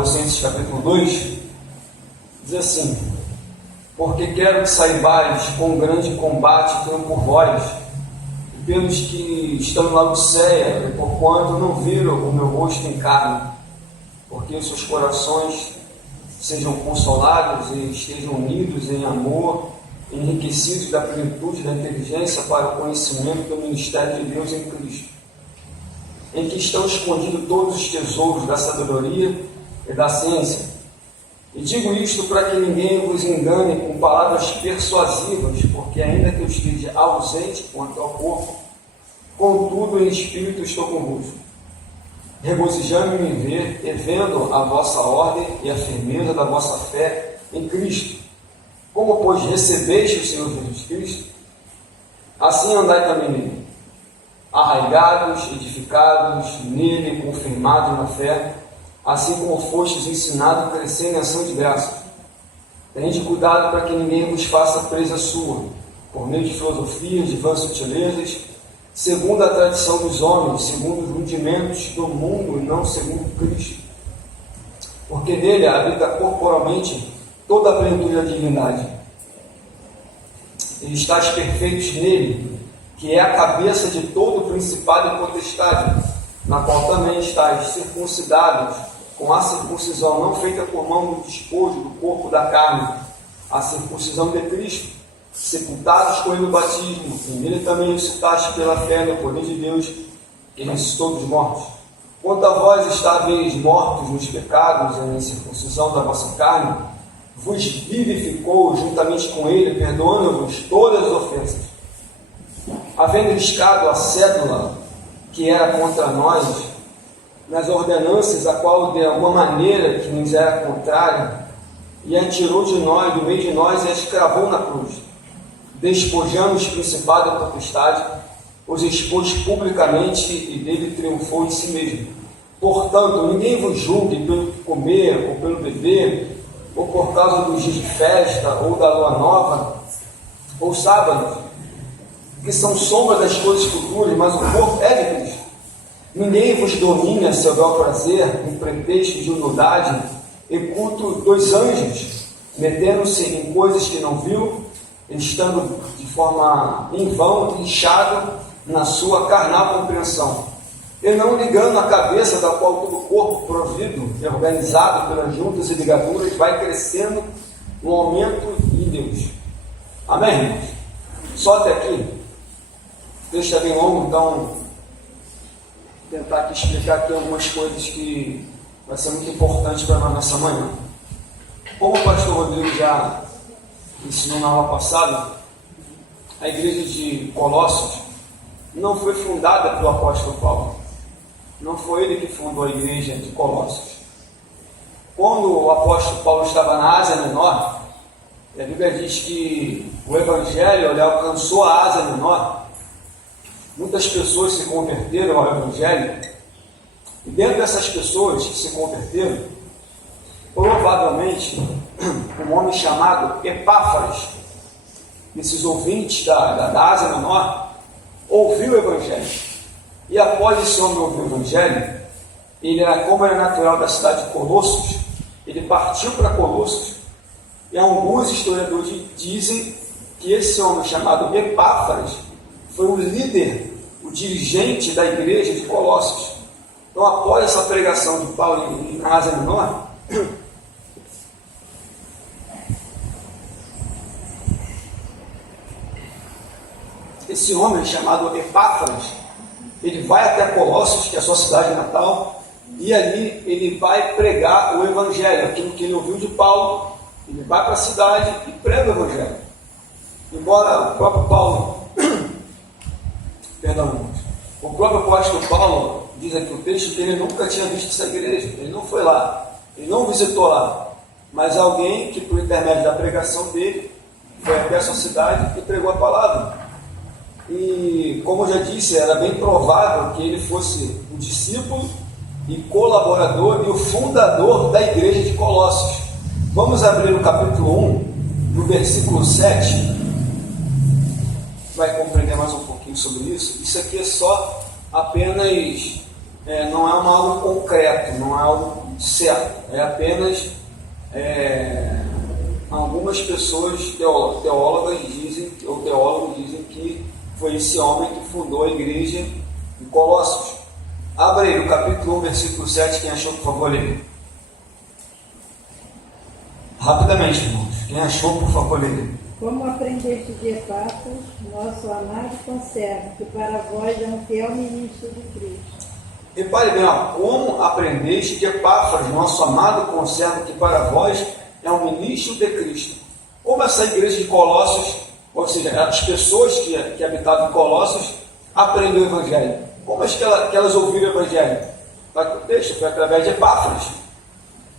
Colossenses capítulo 2, diz assim: porque quero que saibais quão grande combate tenho por vós, e pelos que estão em Laodiceia, e porquanto não viram o meu rosto em carne, porque os seus corações sejam consolados e estejam unidos em amor, enriquecidos da plenitude da inteligência para o conhecimento do ministério de Deus em Cristo, em que estão escondidos todos os tesouros da sabedoria e da ciência. E digo isto para que ninguém vos engane com palavras persuasivas, porque ainda que eu esteja ausente quanto ao corpo, contudo em espírito estou convosco, regozijando-me em ver e vendo a vossa ordem e a firmeza da vossa fé em Cristo. Como, pois, recebeste o Senhor Jesus Cristo, assim andai também nele, arraigados, edificados nele, confirmados na fé, assim como fostes ensinados, crescendo em ação de graças. Tende cuidado para que ninguém vos faça presa sua, por meio de filosofias, de vãs sutilezas, segundo a tradição dos homens, segundo os rudimentos do mundo e não segundo Cristo. Porque nele habita corporalmente toda a plenitude da divindade. E estáis perfeitos nele, que é a cabeça de todo o principado e potestade, na qual também estáis circuncidados, com a circuncisão não feita por mão no despojo do corpo da carne, a circuncisão de Cristo, sepultados com ele no batismo, e nele também ressuscitaste pela fé no poder de Deus, que ressuscitou dos mortos. Quanto a vós estáveis mortos nos pecados e na incircuncisão da vossa carne, vos vivificou juntamente com ele, perdoando-vos todas as ofensas, havendo riscado a cédula que era contra nós, nas ordenanças, a qual de alguma maneira que nos era contrária, e a tirou de nós, do meio de nós, e a escravou na cruz, despojando os principados da potestade, os expôs publicamente, e dele triunfou em si mesmo. Portanto, ninguém vos julgue pelo comer, ou pelo beber, ou por causa dos dias de festa, ou da lua nova, ou sábados, que são sombras das coisas futuras, mas o corpo é de Cristo. Ninguém vos domine a seu bel prazer, em pretexto de humildade, e culto dos anjos, metendo-se em coisas que não viu, estando de forma em vão, inchado na sua carnal compreensão, e não ligando a cabeça, da qual todo o corpo, provido e organizado pelas juntas e ligaduras, vai crescendo no aumento em Deus. Amém, irmãos? Só até aqui. O texto é bem longo, então tentar aqui explicar aqui algumas coisas que vai ser muito importante para nós nessa manhã. Como o pastor Rodrigo já ensinou na aula passada, a igreja de Colossos não foi fundada pelo apóstolo Paulo. Não foi ele que fundou a igreja de Colossos. Quando o apóstolo Paulo estava na Ásia Menor, a Bíblia diz que o evangelho ele alcançou a Ásia Menor. Muitas pessoas se converteram ao evangelho, e dentro dessas pessoas que se converteram, provavelmente um homem chamado Epáfras, desses ouvintes da Ásia Menor, ouviu o evangelho. E após esse homem ouvir o evangelho, como era natural da cidade de Colossos, ele partiu para Colossos, e alguns historiadores dizem que esse homem chamado Epáfras foi o líder, o dirigente da igreja de Colossos. Então, após essa pregação de Paulo na Ásia Menor, esse homem chamado Epáfras, ele vai até Colossos, que é a sua cidade natal, e ali ele vai pregar o evangelho, aquilo que ele ouviu de Paulo. Ele vai para a cidade e prega o evangelho. Embora o próprio Paulo, o próprio apóstolo Paulo diz aqui o texto que ele nunca tinha visto essa igreja, ele não foi lá, ele não visitou lá, mas alguém que, por intermédio da pregação dele, foi até a sua cidade e pregou a palavra. E, como eu já disse, era bem provável que ele fosse um discípulo e colaborador e o fundador da igreja de Colossos. Vamos abrir o capítulo 1, no versículo 7. Vai compreender mais um pouquinho sobre isso. Isso aqui é só apenas, não é algo concreto, não é algo certo. É apenas algumas pessoas teólogas dizem, ou teólogos dizem que foi esse homem que fundou a igreja em Colossos. Abra aí no capítulo 1, versículo 7, quem achou, por favor, lê. Rapidamente, irmãos. Quem achou, por favor, lê. Como aprendeste de Epáfras, nosso amado conservo, que para vós é um fiel ministro de Cristo. Repare bem, como aprendeste de Epáfras, nosso amado conservo, que para vós é um ministro de Cristo. Como essa igreja de Colossos, ou seja, as pessoas que habitavam em Colossos, aprenderam o Evangelho. Como é que elas ouviram o Evangelho? Foi através de Epáfras.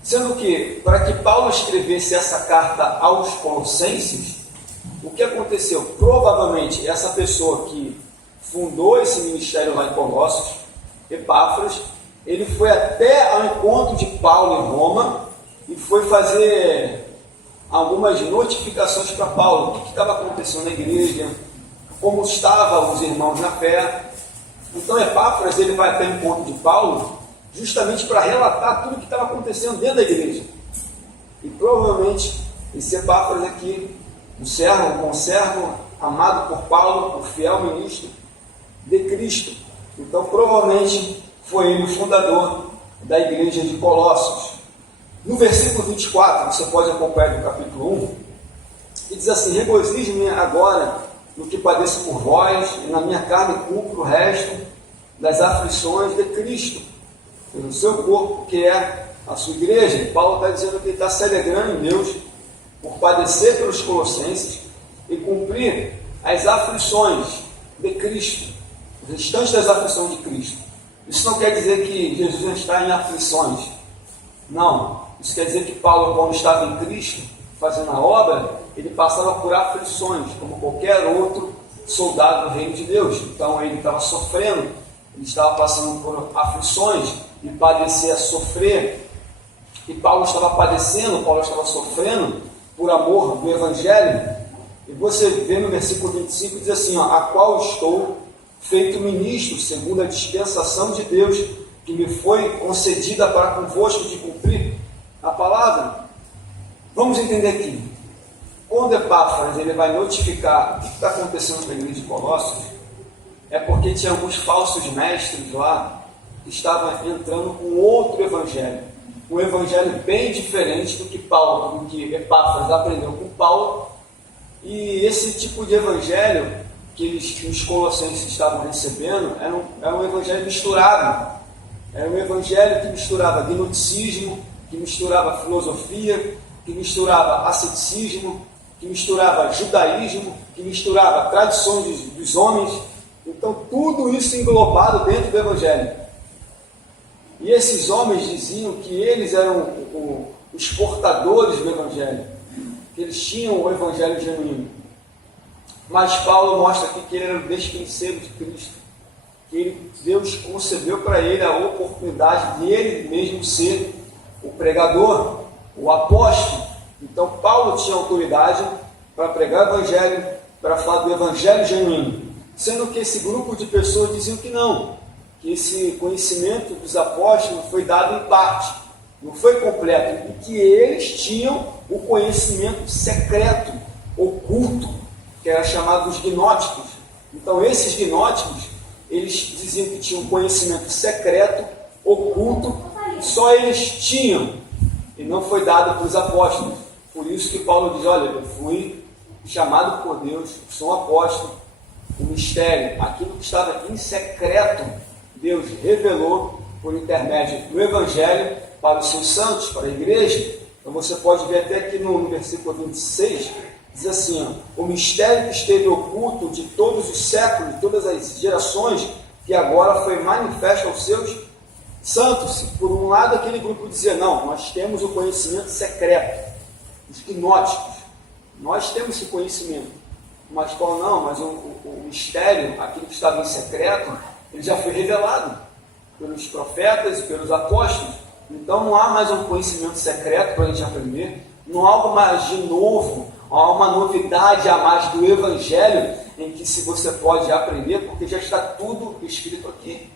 Sendo que, para que Paulo escrevesse essa carta aos Colossenses, o que aconteceu? Provavelmente, essa pessoa que fundou esse ministério lá em Colossos, Epáfras, ele foi até ao encontro de Paulo em Roma e foi fazer algumas notificações para Paulo, o que estava acontecendo na igreja, como estavam os irmãos na fé. Então Epáfras ele vai até o encontro de Paulo justamente para relatar tudo o que estava acontecendo dentro da igreja. E provavelmente esse Epáfras aqui, um conservo amado por Paulo, o fiel ministro de Cristo. Então provavelmente foi ele o fundador da igreja de Colossos. No versículo 24, você pode acompanhar do capítulo 1, e diz assim: regozijo-me agora no que padeço por vós, e na minha carne cumpro o resto das aflições de Cristo, pelo seu corpo, que é a sua igreja. E Paulo está dizendo que ele está se alegrando em Deus por padecer pelos colossenses e cumprir as aflições de Cristo, os restantes das aflições de Cristo. Isso não quer dizer que Jesus não está em aflições. Não. Isso quer dizer que Paulo, quando estava em Cristo, fazendo a obra, ele passava por aflições, como qualquer outro soldado do reino de Deus. Então ele estava sofrendo, ele estava passando por aflições, e padecer, sofrer. E Paulo estava padecendo, Paulo estava sofrendo por amor do Evangelho. E você vê no versículo 25, diz assim: a qual estou feito ministro, segundo a dispensação de Deus, que me foi concedida para convosco de cumprir a palavra. Vamos entender aqui. Quando Epáfras ele vai notificar o que está acontecendo com a igreja de Colossos, é porque tinha alguns falsos mestres lá que estavam entrando com outro evangelho. Um evangelho bem diferente do que Epáfras aprendeu com Paulo. E esse tipo de evangelho que os colossenses estavam recebendo era um evangelho misturado. Era um evangelho que misturava gnosticismo, que misturava filosofia, que misturava asceticismo, que misturava judaísmo, que misturava tradições dos homens. Então tudo isso englobado dentro do evangelho. E esses homens diziam que eles eram os portadores do evangelho, que eles tinham o evangelho genuíno. Mas Paulo mostra aqui que ele era o despenseiro de Cristo, que Deus concedeu para ele a oportunidade de ele mesmo ser o pregador, o apóstolo. Então Paulo tinha autoridade para pregar o evangelho, para falar do evangelho genuíno, sendo que esse grupo de pessoas diziam que não, que esse conhecimento dos apóstolos foi dado em parte, não foi completo, e que eles tinham o conhecimento secreto, oculto, que era chamado dos gnósticos. Então esses gnósticos, eles diziam que tinham um conhecimento secreto, oculto, só eles tinham, e não foi dado para os apóstolos. Por isso que Paulo diz: olha, eu fui chamado por Deus, sou um apóstolo, o mistério, aquilo que estava em secreto, Deus revelou por intermédio do Evangelho para os seus santos, para a igreja. Então você pode ver até aqui no versículo 26, diz assim: o mistério que esteve oculto de todos os séculos, de todas as gerações, que agora foi manifesto aos seus santos. Por um lado, aquele grupo dizia: não, nós temos o conhecimento secreto, os gnósticos, nós temos esse conhecimento. Mas Paulo: não, mas o mistério, aquilo que estava em secreto, ele já foi revelado pelos profetas e pelos apóstolos. Então não há mais um conhecimento secreto para a gente aprender, não há algo mais de novo, há uma novidade a mais do Evangelho em que se você pode aprender, porque já está tudo escrito aqui.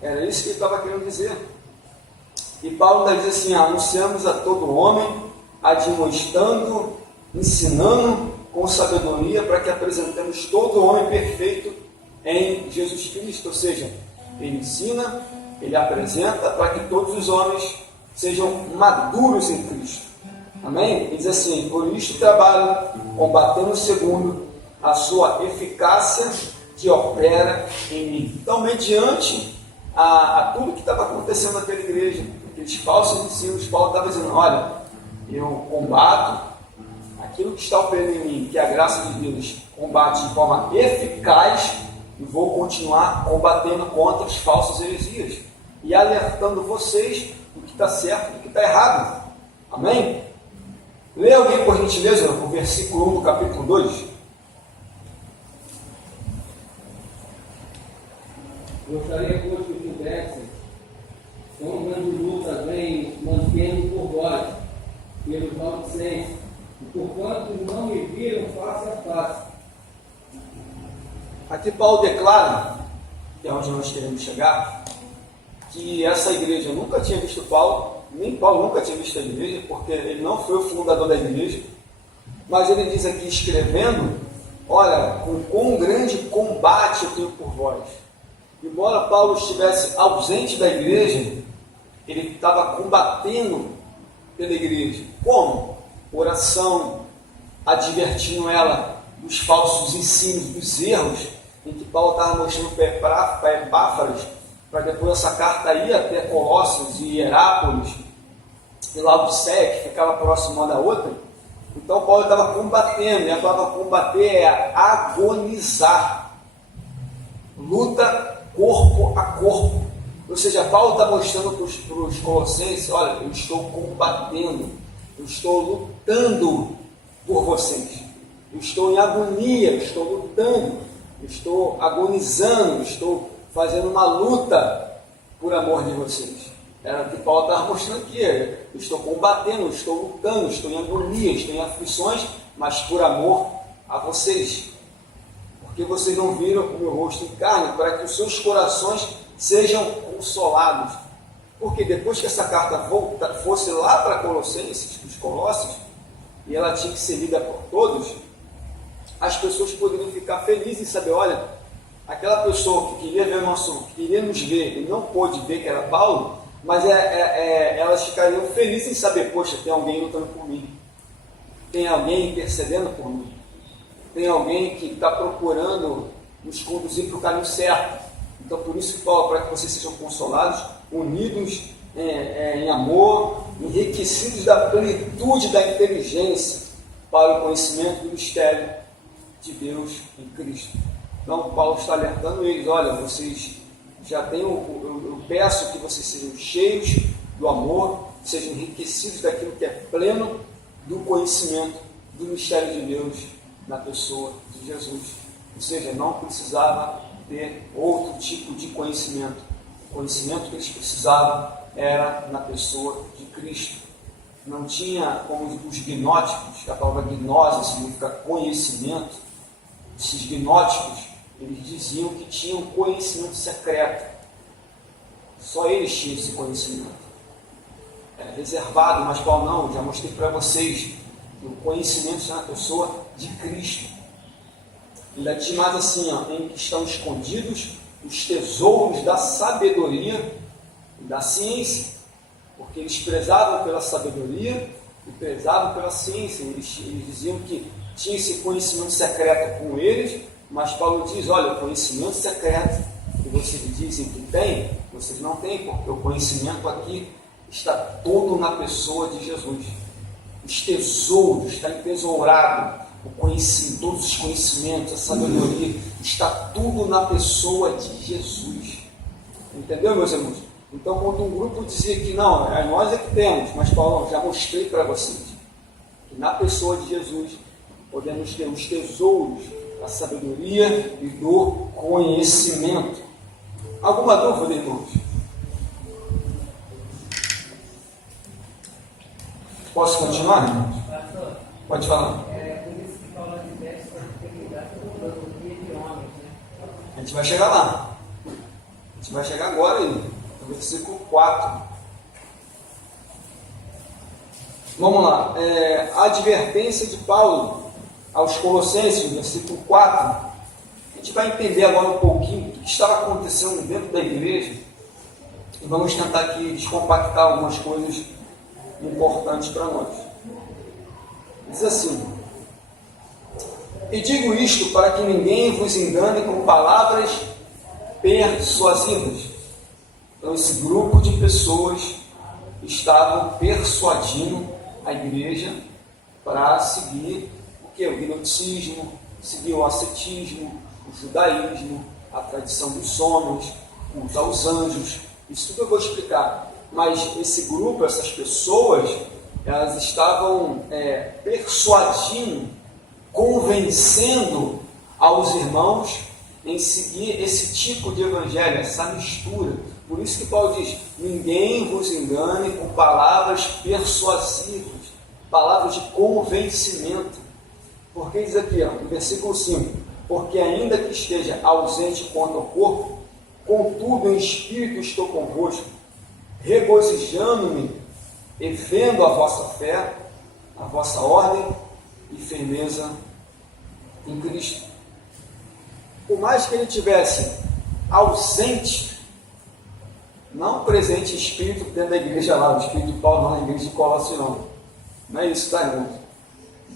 Era isso que ele estava querendo dizer. E Paulo ainda diz assim: anunciamos a todo homem, admoestando, ensinando com sabedoria, para que apresentemos todo homem perfeito em Jesus Cristo. Ou seja, ele ensina, ele apresenta para que todos os homens sejam maduros em Cristo. Amém? Ele diz assim: por isto trabalho, combatendo segundo a sua eficácia que opera em mim. Então, mediante a tudo que estava acontecendo naquela igreja, aqueles falsos ensinos, Paulo estava dizendo: olha, eu combato aquilo que está operando em mim, que a graça de Deus combate de forma eficaz, e vou continuar combatendo contra as falsas heresias e alertando vocês do que está certo e do que está errado. Amém? Leia alguém, por gentileza, o versículo 1 do capítulo 2. Gostaria, pois, que pudessem, com grande luta, vem mantendo por vós, pelos maldicenses, e porquanto não me viram face a face. Aqui Paulo declara, que é onde nós queremos chegar, que essa igreja nunca tinha visto Paulo, nem Paulo nunca tinha visto a igreja, porque ele não foi o fundador da igreja, mas ele diz aqui, escrevendo: olha, com quão grande combate eu tenho por vós. Embora Paulo estivesse ausente da igreja, ele estava combatendo pela igreja. Como? Oração, advertindo ela dos falsos ensinos, dos erros, em que Paulo estava mostrando para Epáfras, para depois essa carta ir até Colossos e Hierápolis, e Laodiceia, que ficava próximo uma da outra. Então Paulo estava combatendo, e a palavra combater é agonizar, luta corpo a corpo. Ou seja, Paulo está mostrando para os colossenses: olha, eu estou combatendo, eu estou lutando por vocês, eu estou em agonia, eu estou lutando, eu estou agonizando, eu estou fazendo uma luta por amor de vocês. Era o que Paulo estava mostrando aqui: eu estou combatendo, eu estou lutando, eu estou em agonia, eu estou em aflições, mas por amor a vocês, porque vocês não viram o meu rosto em carne, para que os seus corações sejam consolados. Porque depois que essa carta fosse lá para Colossenses, os Colossos, e ela tinha que ser lida por todos, as pessoas poderiam ficar felizes em saber: olha, aquela pessoa que queria ver que queria nos ver e não pôde ver, que era Paulo, mas elas ficariam felizes em saber: poxa, tem alguém lutando por mim, tem alguém intercedendo por mim, tem alguém que está procurando nos conduzir para o caminho certo. Então, por isso que Paulo, para que vocês sejam consolados, unidos em amor, enriquecidos da plenitude da inteligência, para o conhecimento do mistério de Deus em Cristo. Então, Paulo está alertando eles: olha, vocês já têm, eu peço que vocês sejam cheios do amor, sejam enriquecidos daquilo que é pleno do conhecimento do mistério de Deus na pessoa de Jesus. Ou seja, não precisava ter outro tipo de conhecimento. O conhecimento que eles precisavam era na pessoa de Cristo. Não tinha como os gnósticos, que a palavra gnose significa conhecimento. Esses gnósticos, eles diziam que tinham conhecimento secreto. Só eles tinham esse conhecimento. É reservado, mas Paulo não, já mostrei para vocês. O conhecimento está na pessoa de Cristo. Ainda diz mais assim: em que estão escondidos os tesouros da sabedoria e da ciência. Porque eles prezavam pela sabedoria e prezavam pela ciência. Eles diziam que tinha esse conhecimento secreto com eles, mas Paulo diz: olha, o conhecimento secreto que vocês dizem que tem, vocês não têm, porque o conhecimento aqui está todo na pessoa de Jesus. Os tesouros, está entesourado, todos os conhecimentos, a sabedoria, está tudo na pessoa de Jesus. Entendeu, meus irmãos? Então, quando um grupo dizia que não, nós é que temos, mas Paulo, já mostrei para vocês que na pessoa de Jesus podemos ter os tesouros da sabedoria e do conhecimento. Alguma dúvida, irmãos? Posso continuar, irmãos? Pode falar. Por isso que Paulo adverte para a integridade da doutrina de homens, né? A gente vai chegar lá. A gente vai chegar agora aí, no versículo 4. Vamos lá. A advertência de Paulo aos Colossenses, versículo 4. A gente vai entender agora um pouquinho o que estava acontecendo dentro da igreja e vamos tentar aqui descompactar algumas coisas importantes para nós. Diz assim: e digo isto para que ninguém vos engane com palavras persuasivas. Então esse grupo de pessoas estavam persuadindo a igreja para seguir o que? O gnosticismo, seguir o ascetismo, o judaísmo, a tradição dos homens, o culto aos anjos. Isso tudo eu vou explicar. Mas esse grupo, essas pessoas, elas estavam persuadindo, convencendo aos irmãos em seguir esse tipo de evangelho, essa mistura. Por isso que Paulo diz: ninguém vos engane com palavras persuasivas, palavras de convencimento. Porque diz aqui, no versículo 5, porque ainda que esteja ausente quanto ao corpo, contudo em espírito estou convosco, regozijando-me e vendo a vossa fé, a vossa ordem e firmeza em Cristo. Por mais que ele tivesse ausente, não presente em espírito dentro da igreja lá, o espírito de Paulo não, na igreja de Colossos não é isso, tá, irmão?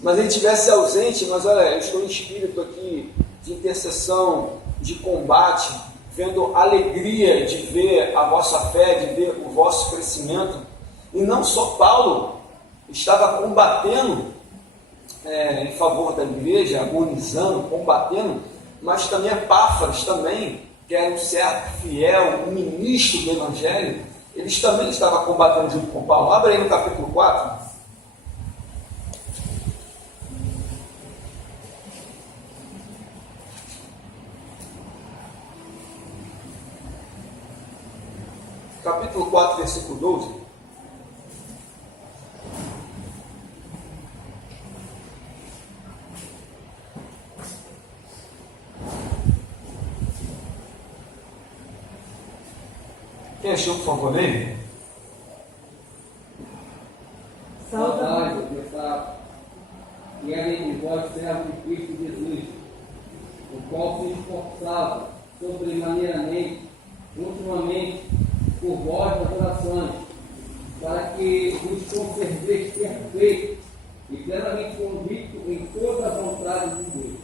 Mas ele tivesse ausente, mas olha, eu estou em espírito aqui de intercessão, de combate, vendo alegria de ver a vossa fé, de ver o vosso crescimento. E não só Paulo estava combatendo em favor da igreja, agonizando, combatendo, mas também Epáfras também, que era um servo fiel, um ministro do Evangelho, eles também estavam combatendo junto com Paulo. Abre aí no capítulo 4. Capítulo 4, versículo 12. Quem achou, por favor, leia? Saudade, e era entre vós servo de Cristo Jesus, o qual se esforçava sobremaneiramente, ultimamente, por vós nas orações, para que vos conserveis perfeitos e plenamente convictos em toda a vontade de Deus.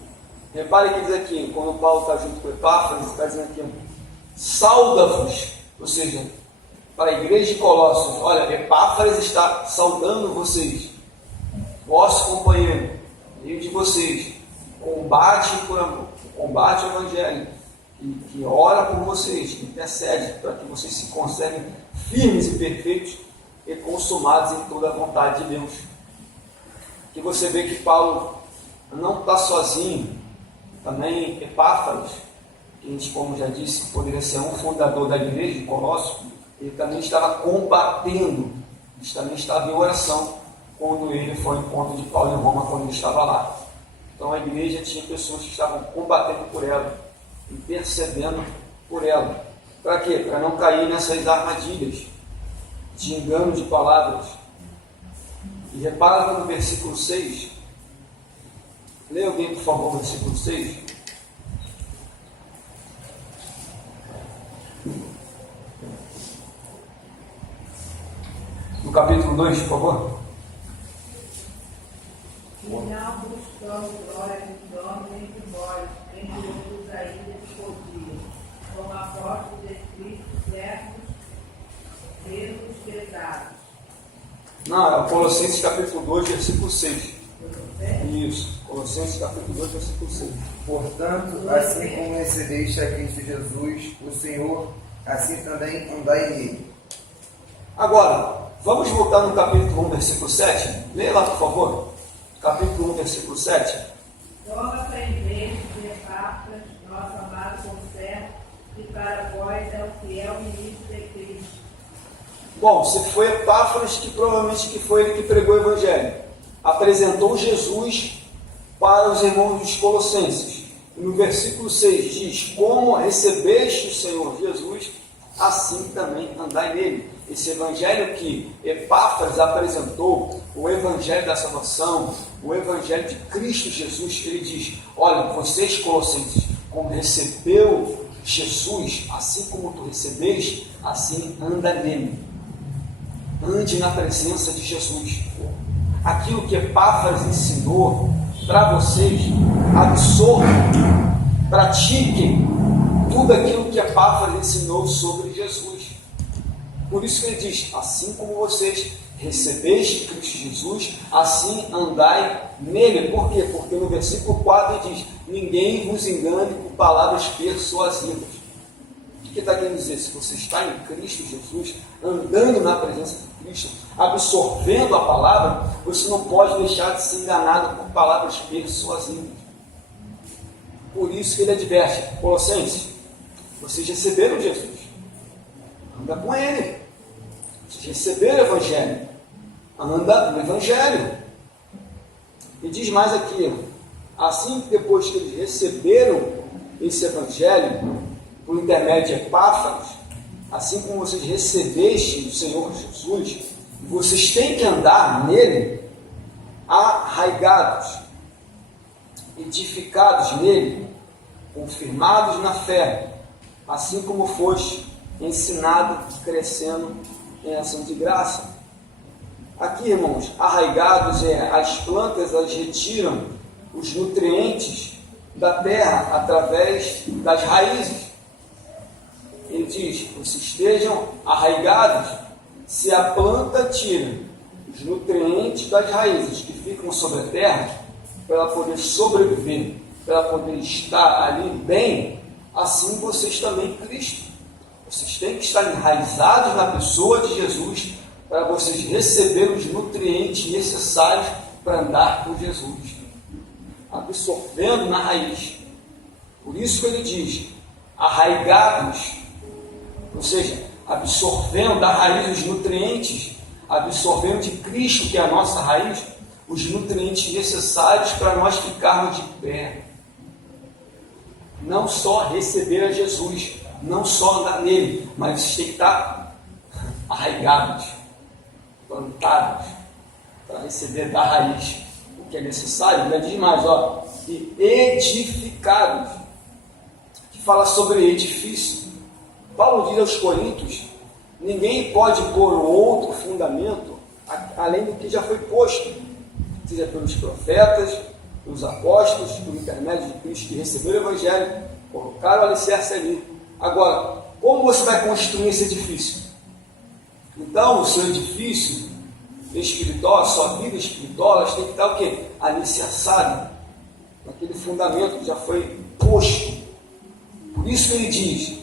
Repare que diz aqui, quando Paulo está junto com Epáfras, ele está dizendo aqui: sauda-vos, ou seja, para a igreja de Colossos, olha, Epáfras está saudando vocês, vosso companheiro, meio de vocês, combate por amor, combate o evangelho, que ora por vocês, que intercede para que vocês se conservem firmes e perfeitos e consumados em toda a vontade de Deus. Que você vê que Paulo não está sozinho, também Epáfras, que a gente, como já disse, poderia ser um fundador da igreja de Colossos, ele também estava combatendo, ele também estava em oração quando ele foi ao encontro de Paulo em Roma, quando ele estava lá. Então a igreja tinha pessoas que estavam combatendo por ela, intercedendo por ela. Para quê? Para não cair nessas armadilhas de engano de palavras. E repara no versículo 6. Leia alguém, por favor, o versículo 6. No capítulo 2, por favor. E não buscamos glória dos homens nem de vós, nem de outros ainda que podiam, como apóstolos de Cristo, servos, pesos pesados. Não, é Colossenses capítulo 2, versículo 6. Isso, Colossenses capítulo 2, versículo 6. Portanto, assim como recebeste a Cristo Jesus, o Senhor, assim também andai nele. Agora, vamos voltar no capítulo 1, versículo 7. Leia lá, por favor. Capítulo 1, versículo 7. Toma aprendeste de Epáfras, nosso amado conservo, que para vós é o fiel ministro de Cristo. Bom, se foi Epáfras, que provavelmente que foi ele que pregou o Evangelho, apresentou Jesus para os irmãos dos Colossenses. E no versículo 6 diz: como recebeste o Senhor Jesus, assim também andai nele. esse evangelho que Epáfras apresentou, o evangelho da salvação, o evangelho de Cristo Jesus, ele diz: olha, vocês colossenses, como recebeu Jesus, assim como tu recebeste, assim anda nele. Ande na presença de Jesus. Aquilo que Epáfras ensinou para vocês, absorvam, pratiquem tudo aquilo que Epáfras ensinou sobre Jesus. Por isso que ele diz: assim como vocês recebeste Cristo Jesus, assim andai nele. Por quê? Porque no versículo 4 ele diz: ninguém vos engane por palavras persuasivas. O que está querendo dizer? Se você está em Cristo Jesus, andando na presença de Cristo, absorvendo a palavra, você não pode deixar de ser enganado por palavras persuasivas. Por isso que ele adverte: Colossenses, vocês receberam Jesus, anda com ele. Vocês receberam o Evangelho, anda no Evangelho. E diz mais aqui: assim, depois que eles receberam esse Evangelho por intermédio de Epáfras, assim como vocês recebeste do Senhor Jesus, vocês têm que andar nele, arraigados, edificados nele, confirmados na fé, assim como foste ensinado, crescendo em ação de graça. Aqui, irmãos, arraigados as plantas, elas retiram os nutrientes da terra através das raízes. Ele diz: vocês estejam arraigados. Se a planta tira os nutrientes das raízes que ficam sobre a terra, para ela poder sobreviver, para ela poder estar ali bem, assim vocês também em Cristo. Vocês têm que estar enraizados na pessoa de Jesus para vocês receberem os nutrientes necessários para andar com Jesus, absorvendo na raiz. Por isso que ele diz: arraigados, ou seja, absorvendo da raiz os nutrientes, absorvendo de Cristo, que é a nossa raiz, os nutrientes necessários para nós ficarmos de pé. Não só receber a Jesus, não só andar nele, mas vocês têm que estar arraigados, plantados, para receber da raiz o que é necessário. Ele diz mais, e edificados, que fala sobre edifício. Paulo diz aos Coríntios: ninguém pode pôr outro fundamento além do que já foi posto, seja pelos profetas, pelos apóstolos, por intermédio de Cristo, que receberam o Evangelho, colocaram o alicerce ali. Agora, como você vai construir esse edifício? Então, o seu edifício espiritual, a sua vida espiritual, elas têm que estar o quê? Alicerçado naquele fundamento que já foi posto. Por isso que ele diz: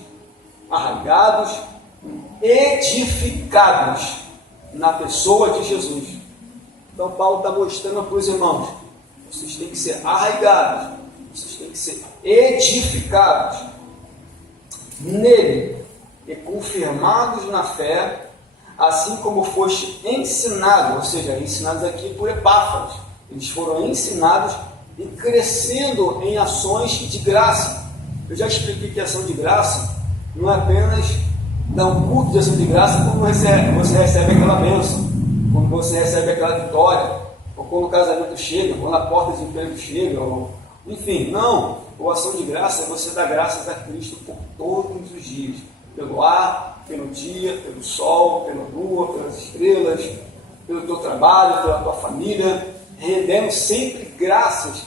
arraigados, edificados na pessoa de Jesus. Então Paulo está mostrando para os irmãos: vocês têm que ser arraigados, vocês têm que ser edificados nele e confirmados na fé, assim como foste ensinado, ou seja, ensinados aqui por Epáfras. Eles foram ensinados e crescendo em ações de graça. Eu já expliquei que ação de graça não é apenas dar um culto de ação de graça quando você recebe aquela bênção, quando você recebe aquela vitória, ou quando o casamento chega, quando a porta de emprego chega, enfim, não. A ação de graça é você dar graças a Cristo por todos os dias, pelo ar, pelo dia, pelo sol, pela lua, pelas estrelas, pelo teu trabalho, pela tua família, rendendo sempre graças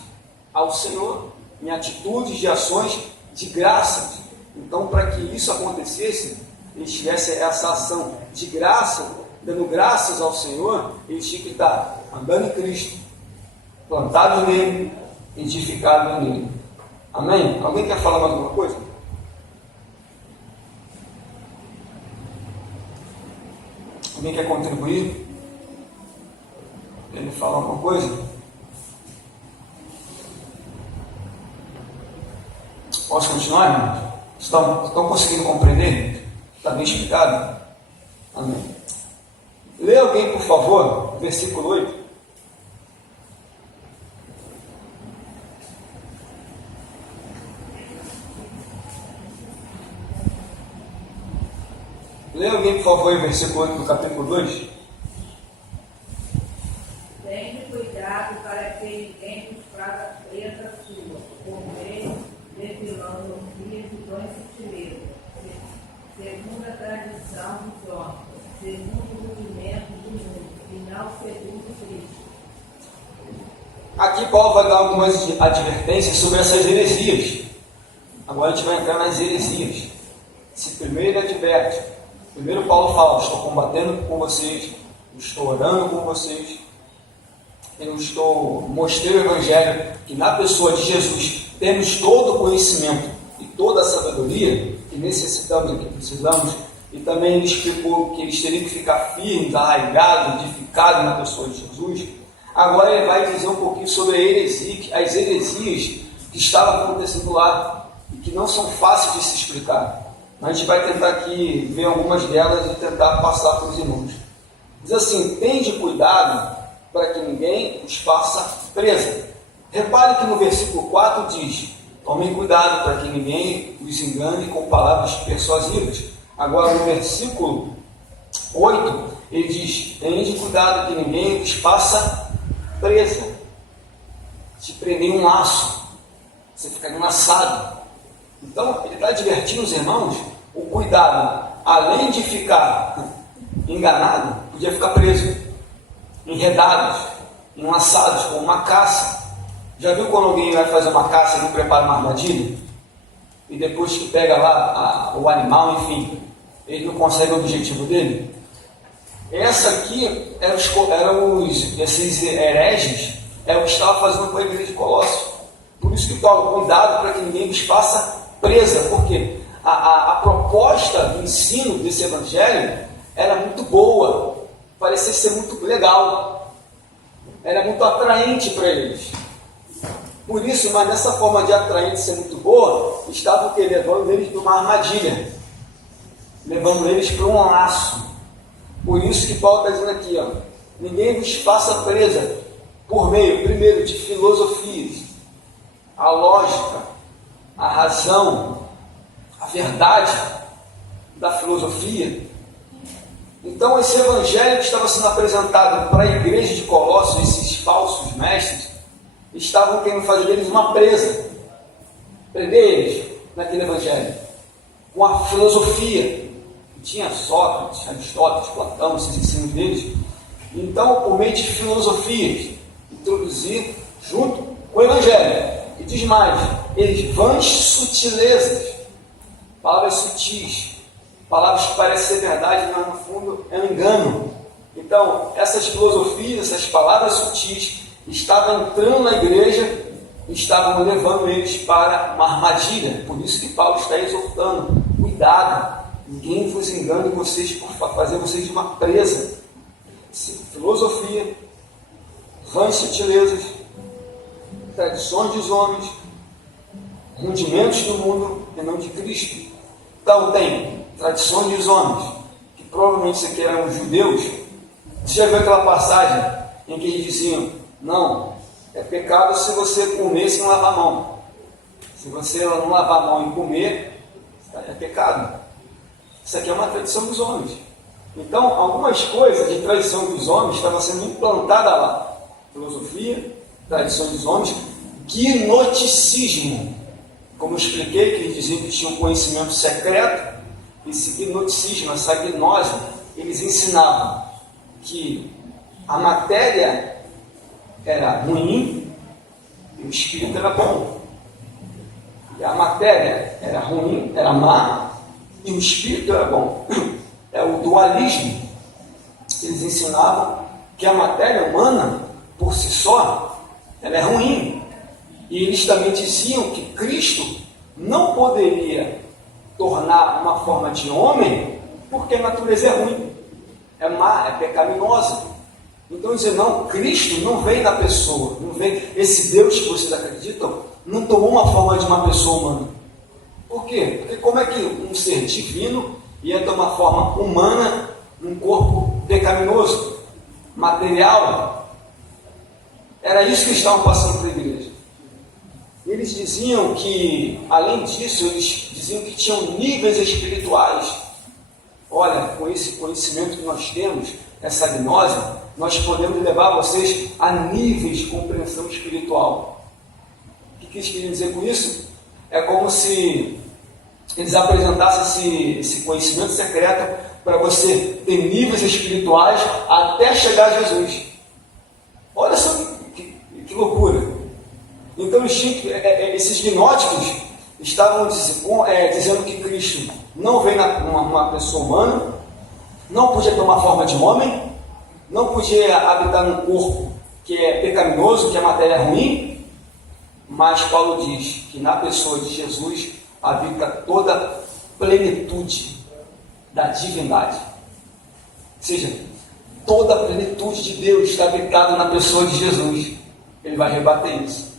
ao Senhor, em atitudes de ações de graças. Então, para que isso acontecesse, eles tivessem essa ação de graça, dando graças ao Senhor, eles tinham que estar andando em Cristo, plantados nele, edificados nele. Amém? Alguém quer falar mais alguma coisa? Alguém quer contribuir? Ele fala alguma coisa? Posso continuar, irmãos? Estão conseguindo compreender? Está bem explicado? Amém. Lê alguém, por favor, versículo 8. Lê alguém, por favor, o versículo 8 do capítulo 2. Tende cuidado para que ninguém vos faça presa sua, por meio de filosofias e vãs sutilezas, segundo a tradição dos homens, segundo o rudimento do mundo, e não segundo Cristo. Aqui Paulo vai dar algumas advertências sobre essas heresias. Agora a gente vai entrar nas heresias. Se primeiro ele adverte, primeiro Paulo fala: estou combatendo com vocês, estou orando com vocês, eu mostrei o Evangelho, que na pessoa de Jesus temos todo o conhecimento e toda a sabedoria que necessitamos e que precisamos, e também ele explicou que eles teriam que ficar firmes, arraigados, edificados na pessoa de Jesus. Agora ele vai dizer um pouquinho sobre as heresias que estavam acontecendo lá e que não são fáceis de se explicar. Mas a gente vai tentar aqui ver algumas delas e tentar passar para os irmãos. Diz assim: tende cuidado para que ninguém os faça presa. Repare que no versículo 4 diz: tomem cuidado para que ninguém os engane com palavras persuasivas. Agora no versículo 8 ele diz: tende cuidado que ninguém os faça presa. Te prender em um laço, você fica enlaçado. Então ele está advertindo os irmãos o cuidado, além de ficar enganado, podia ficar preso, enredados, enlaçados, como uma caça. Já viu quando alguém vai fazer uma caça e não prepara uma armadilha? E depois que pega lá o animal, enfim, ele não consegue o objetivo dele? Essa aqui esses hereges, é o que estava fazendo com a igreja de Colossos. Por isso que Paulo: cuidado para que ninguém os faça presa, porque a proposta do ensino desse evangelho era muito boa, parecia ser muito legal, era muito atraente para eles. Por isso, mas nessa forma de atraente ser muito boa, estava levando eles para uma armadilha, levando eles para um laço. Por isso que Paulo está dizendo aqui, ninguém vos faça presa por meio, primeiro, de filosofias, a lógica, a razão, a verdade da filosofia. Então esse evangelho que estava sendo apresentado para a igreja de Colossos, esses falsos mestres, estavam querendo fazer deles uma presa, prender eles naquele evangelho, com a filosofia. Tinha Sócrates, Aristóteles, Platão, esses ensinos deles. Então, por meio de filosofias, introduzir junto com o evangelho. E diz mais: eles vãs sutilezas, palavras sutis, palavras que parecem ser verdade, mas no fundo é um engano. Então, essas filosofias, essas palavras sutis, estavam entrando na igreja e estavam levando eles para uma armadilha. Por isso que Paulo está exortando: cuidado, ninguém vos engane vocês por fazer vocês de uma presa. Filosofia, vãs sutilezas, tradições dos homens, rudimentos do mundo e não de Cristo. Então tem tradições dos homens, que provavelmente isso aqui eram os judeus. Você já viu aquela passagem em que eles diziam: não, é pecado se você comer sem lavar a mão. Se você não lavar a mão e comer, é pecado. Isso aqui é uma tradição dos homens. Então, algumas coisas de tradição dos homens estavam sendo implantadas lá. Filosofia, tradição dos homens, gnosticismo. Como eu expliquei, que eles diziam que tinham um conhecimento secreto. Esse gnosticismo, essa gnose, eles ensinavam que a matéria era ruim e o espírito era bom. E a matéria era ruim, era má, e o espírito era bom. É o dualismo. Eles ensinavam que a matéria humana, por si só, ela é ruim. E eles também diziam que Cristo não poderia tornar uma forma de homem, porque a natureza é ruim, é má, é pecaminosa. Então dizer: não, Cristo não veio da pessoa, não veio, esse Deus que vocês acreditam não tomou uma forma de uma pessoa humana. Por quê? Porque como é que um ser divino ia tomar forma humana num corpo pecaminoso, material? Era isso que eles estavam passando para a igreja. Eles diziam que, além disso, eles diziam que tinham níveis espirituais. olha, com esse conhecimento que nós temos, essa gnose, nós podemos levar vocês a níveis de compreensão espiritual. O que eles queriam dizer com isso? É como se eles apresentassem esse conhecimento secreto para você ter níveis espirituais até chegar a Jesus. Olha só que loucura. Então esses gnósticos estavam dizendo que Cristo não veio numa pessoa humana, não podia ter uma forma de homem, não podia habitar num corpo que é pecaminoso, que é matéria ruim, mas Paulo diz que na pessoa de Jesus habita toda a plenitude da divindade. Ou seja, toda a plenitude de Deus está habitada na pessoa de Jesus. Ele vai rebater isso.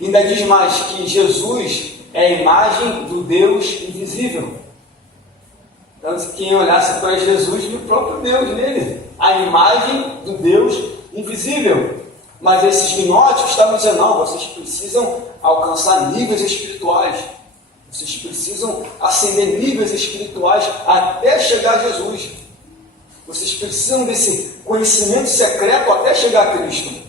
Ainda diz mais que Jesus é a imagem do Deus invisível. Então, quem olhasse para Jesus viu o próprio Deus nele, a imagem do Deus invisível. Mas esses gnósticos estavam dizendo, não, vocês precisam alcançar níveis espirituais. Vocês precisam ascender níveis espirituais até chegar a Jesus. Vocês precisam desse conhecimento secreto até chegar a Cristo.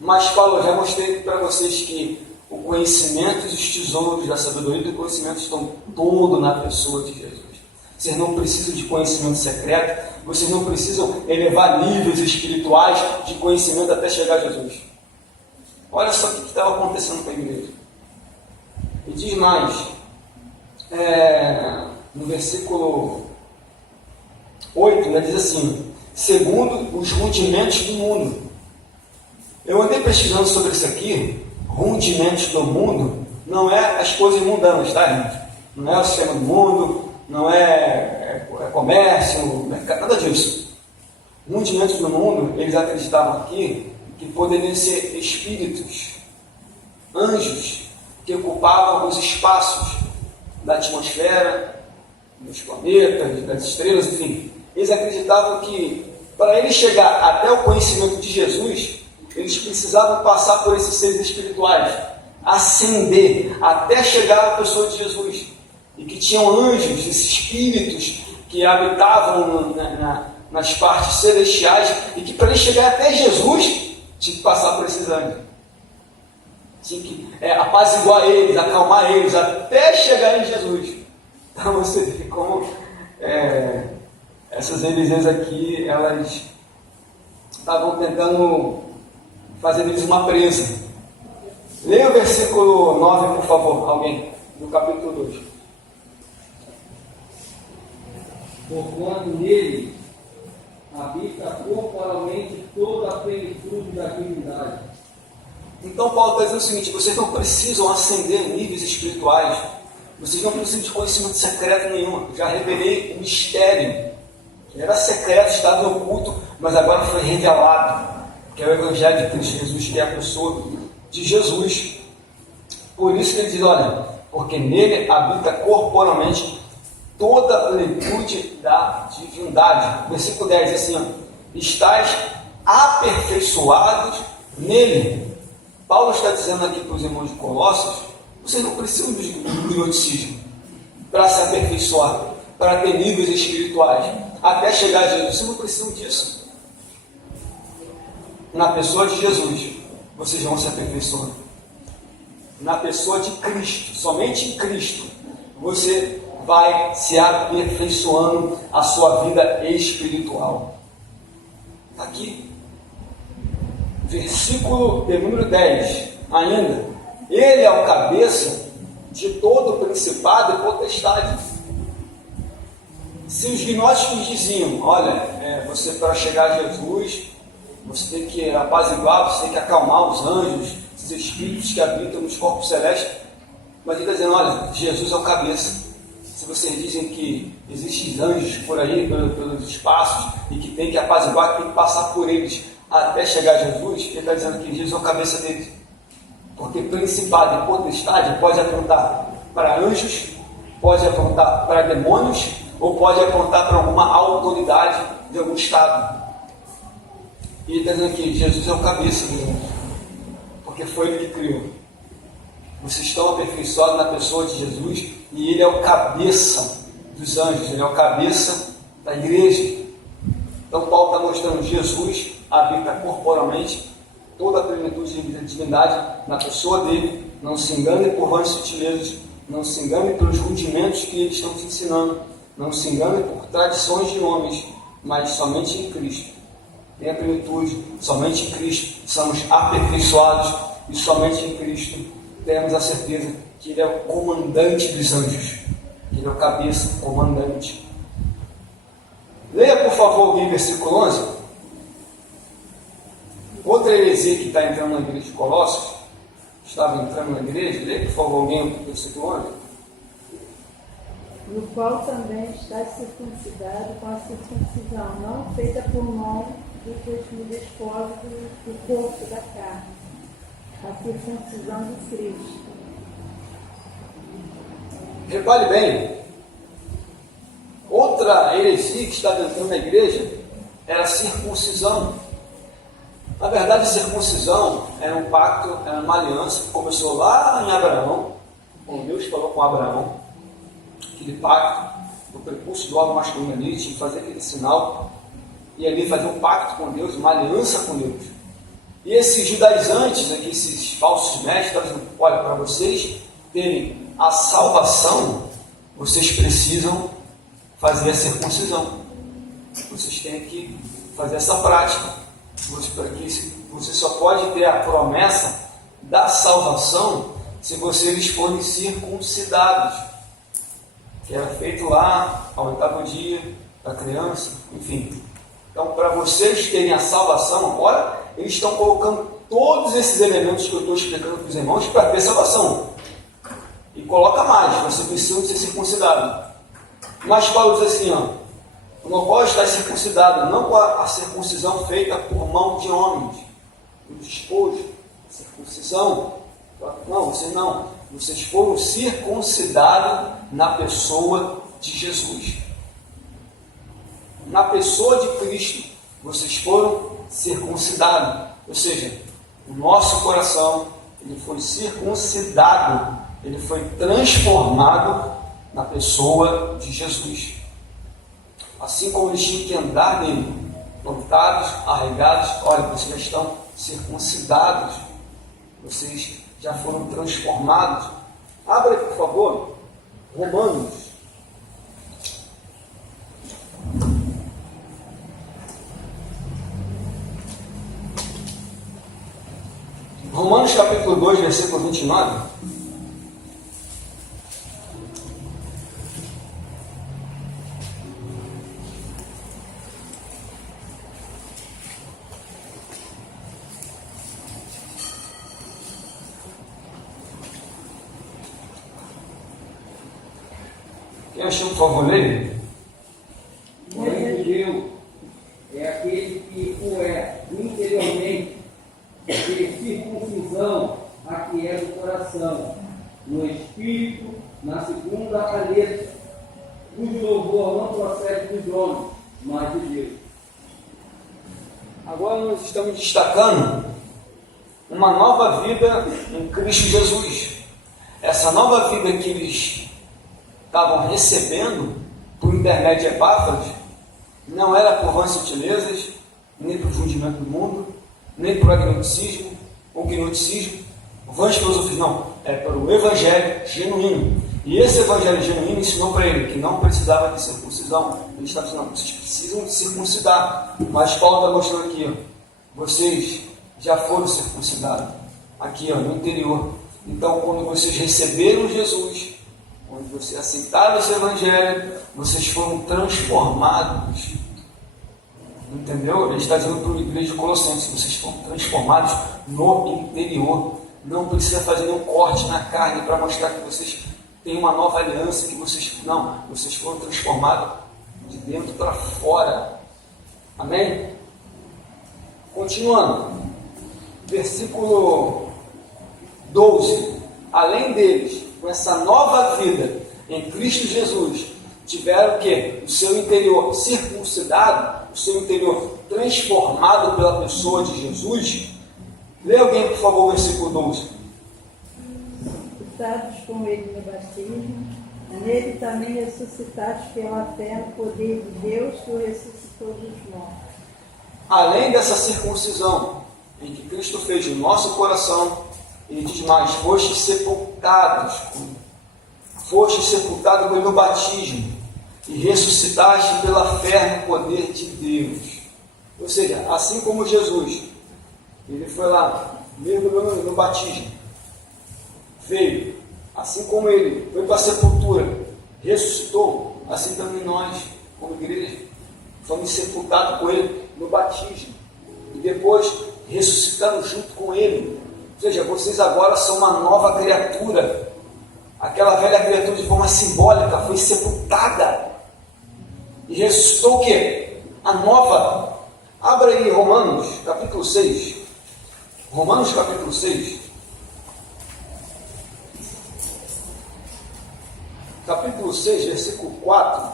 Mas, Paulo, eu já mostrei para vocês que o conhecimento e os tesouros da sabedoria e do conhecimento estão todo na pessoa de Jesus. Vocês não precisam de conhecimento secreto, vocês não precisam elevar níveis espirituais de conhecimento até chegar a Jesus. Olha só o que estava acontecendo com a igreja. E diz mais, no versículo 8, diz assim, segundo os rudimentos do mundo. Eu andei pesquisando sobre isso aqui. Rudimentos do mundo não é as coisas mundanas, tá, gente? Não é o sistema do mundo, não é comércio, mercado, nada disso. Rudimentos do mundo, eles acreditavam aqui que poderiam ser espíritos, anjos, que ocupavam os espaços da atmosfera, dos planetas, das estrelas, enfim. Eles acreditavam que para eles chegar até o conhecimento de Jesus, eles precisavam passar por esses seres espirituais, ascender até chegar à pessoa de Jesus. E que tinham anjos, esses espíritos que habitavam nas partes celestiais, e que para eles chegar até Jesus, tinha que passar por esses anjos. Tinha que apaziguar eles, acalmar eles, até chegar em Jesus. Então você vê como essas religiões aqui, elas estavam tentando fazer deles uma presa. Leia o versículo 9, por favor, alguém, do capítulo 2. Porquanto nele habita corporalmente toda a plenitude da divindade. Então Paulo está dizendo o seguinte, vocês não precisam ascender níveis espirituais, vocês não precisam de conhecimento secreto nenhum. Eu já revelei o mistério. Era secreto, estava oculto, mas agora foi revelado, que é o Evangelho de Cristo Jesus, que é a pessoa de Jesus. Por isso que ele diz, olha, porque nele habita corporalmente toda a plenitude da divindade. Versículo 10 diz assim, ó, estais aperfeiçoados nele. Paulo está dizendo aqui para os irmãos de Colossos, vocês não precisam do gnosticismo para se aperfeiçoar, para ter níveis espirituais, até chegar a Jesus. Vocês não precisam disso. Na pessoa de Jesus, vocês vão se aperfeiçoar. Na pessoa de Cristo, somente em Cristo, você vai se aperfeiçoando a sua vida espiritual. Aqui, versículo de número 10, ainda, ele é o cabeça de todo o principado e potestade. Se os gnósticos diziam, olha, você para chegar a Jesus, você tem que apaziguar, você tem que acalmar os anjos, os espíritos que habitam nos corpos celestes, mas ele está dizendo, olha, Jesus é o cabeça. Se vocês dizem que existem anjos por aí, pelos espaços, e que tem que apaziguar, que tem que passar por eles até chegar a Jesus, ele está dizendo que Jesus é a cabeça deles. Porque principado e potestade pode apontar para anjos, pode apontar para demônios, ou pode apontar para alguma autoridade de algum estado. E ele está dizendo que Jesus é o cabeça deles, porque foi ele que criou. Vocês estão aperfeiçoados na pessoa de Jesus, e ele é o cabeça dos anjos, ele é o cabeça da igreja. Então Paulo está mostrando que Jesus habita corporalmente toda a plenitude de divindade na pessoa dele. Não se engane por vãs sutilezas, não se engane pelos rudimentos que eles estão te ensinando, não se engane por tradições de homens, mas somente em Cristo tem a plenitude, somente em Cristo somos aperfeiçoados e somente em Cristo temos a certeza que Ele é o comandante dos anjos, que Ele é o cabeça, o comandante. Leia, por favor, o versículo 11. Outra heresia que está entrando na igreja de Colossos, estava entrando na igreja, leia, por favor, alguém o versículo 11. No qual também está circuncidado com a circuncisão não feita por mão do último despósito do corpo da carne, a circuncisão de Cristo. Repare bem, outra heresia que estava entrando na igreja era a circuncisão. Na verdade, a circuncisão era um pacto, era uma aliança que começou lá em Abraão, quando Deus falou com Abraão, aquele pacto do prepúcio do órgão masculino ali, tinha que fazer aquele sinal, e ali fazer um pacto com Deus, uma aliança com Deus. E esses judaizantes, aqui, esses falsos mestres, estavam dizendo: olha, para vocês terem a salvação, vocês precisam fazer a circuncisão. Vocês têm que fazer essa prática. Você só pode ter a promessa da salvação se vocês forem circuncidados, que era feito lá ao 8º dia da criança, enfim. Então, para vocês terem a salvação, agora eles estão colocando todos esses elementos que eu estou explicando para os irmãos para ter salvação. E coloca mais: você precisa de ser circuncidado. Mas Paulo diz assim, no qual está circuncidado, não com a circuncisão feita por mão de homens, o despojo, circuncisão. Não, vocês não. Vocês foram circuncidados na pessoa de Jesus. Na pessoa de Cristo, vocês foram circuncidados. Ou seja, o nosso coração, ele foi circuncidado, ele foi transformado na pessoa de Jesus. Assim como eles tinham que andar nele, plantados, arraigados, olha, vocês já estão circuncidados, vocês já foram transformados. Abra aqui, por favor, Romanos. Romanos capítulo 2, versículo 29. Quem achou, por favor, leia? Porém, o judeu é aquele que o é interiormente, de circuncisão a que é do coração, no espírito, na segunda a letra, cujo louvor não procede dos homens, mas de Deus. Agora nós estamos destacando uma nova vida em Cristo Jesus. Essa nova vida que eles estavam recebendo por intermédio de Epáfras não era por vãs sutilezas, nem por fundimento do mundo, nem por agnosticismo ou gnosticismo, vãs filosofias, não, é para o evangelho genuíno. E esse evangelho genuíno ensinou para ele que não precisava de circuncisão. Ele estava dizendo: não, vocês precisam de circuncidar. Mas Paulo está mostrando aqui, vocês já foram circuncidados, aqui no interior. Então, quando vocês receberam Jesus, quando vocês aceitaram esse evangelho, vocês foram transformados. Entendeu? Ele está dizendo para a igreja de Colossenses: vocês foram transformados no interior. Não precisa fazer nenhum corte na carne para mostrar que vocês têm uma nova aliança, que vocês foram transformados de dentro para fora. Amém? Continuando, versículo 12. Além deles, com essa nova vida em Cristo Jesus, tiveram o quê? O seu interior circuncidado, o seu interior transformado pela pessoa de Jesus. Lê alguém, por favor, o versículo 12. Usados com ele no batismo, Nele também ressuscitaste pela fé no poder de Deus que o ressuscitou dos mortos. Além dessa circuncisão em que Cristo fez no nosso coração, ele diz mais: fostes sepultados com ele no batismo e ressuscitaste pela fé no poder de Deus. Ou seja, assim como Jesus, ele foi lá, mergulhou no batismo, veio, assim como ele foi para a sepultura, ressuscitou, assim também nós, como igreja, fomos sepultados com ele no batismo e depois ressuscitamos junto com ele. Ou seja, vocês agora são uma nova criatura. Aquela velha criatura, de forma simbólica, foi sepultada e ressuscitou o quê? A nova. Abra aí Romanos capítulo 6. Romanos capítulo 6. Capítulo 6, versículo 4.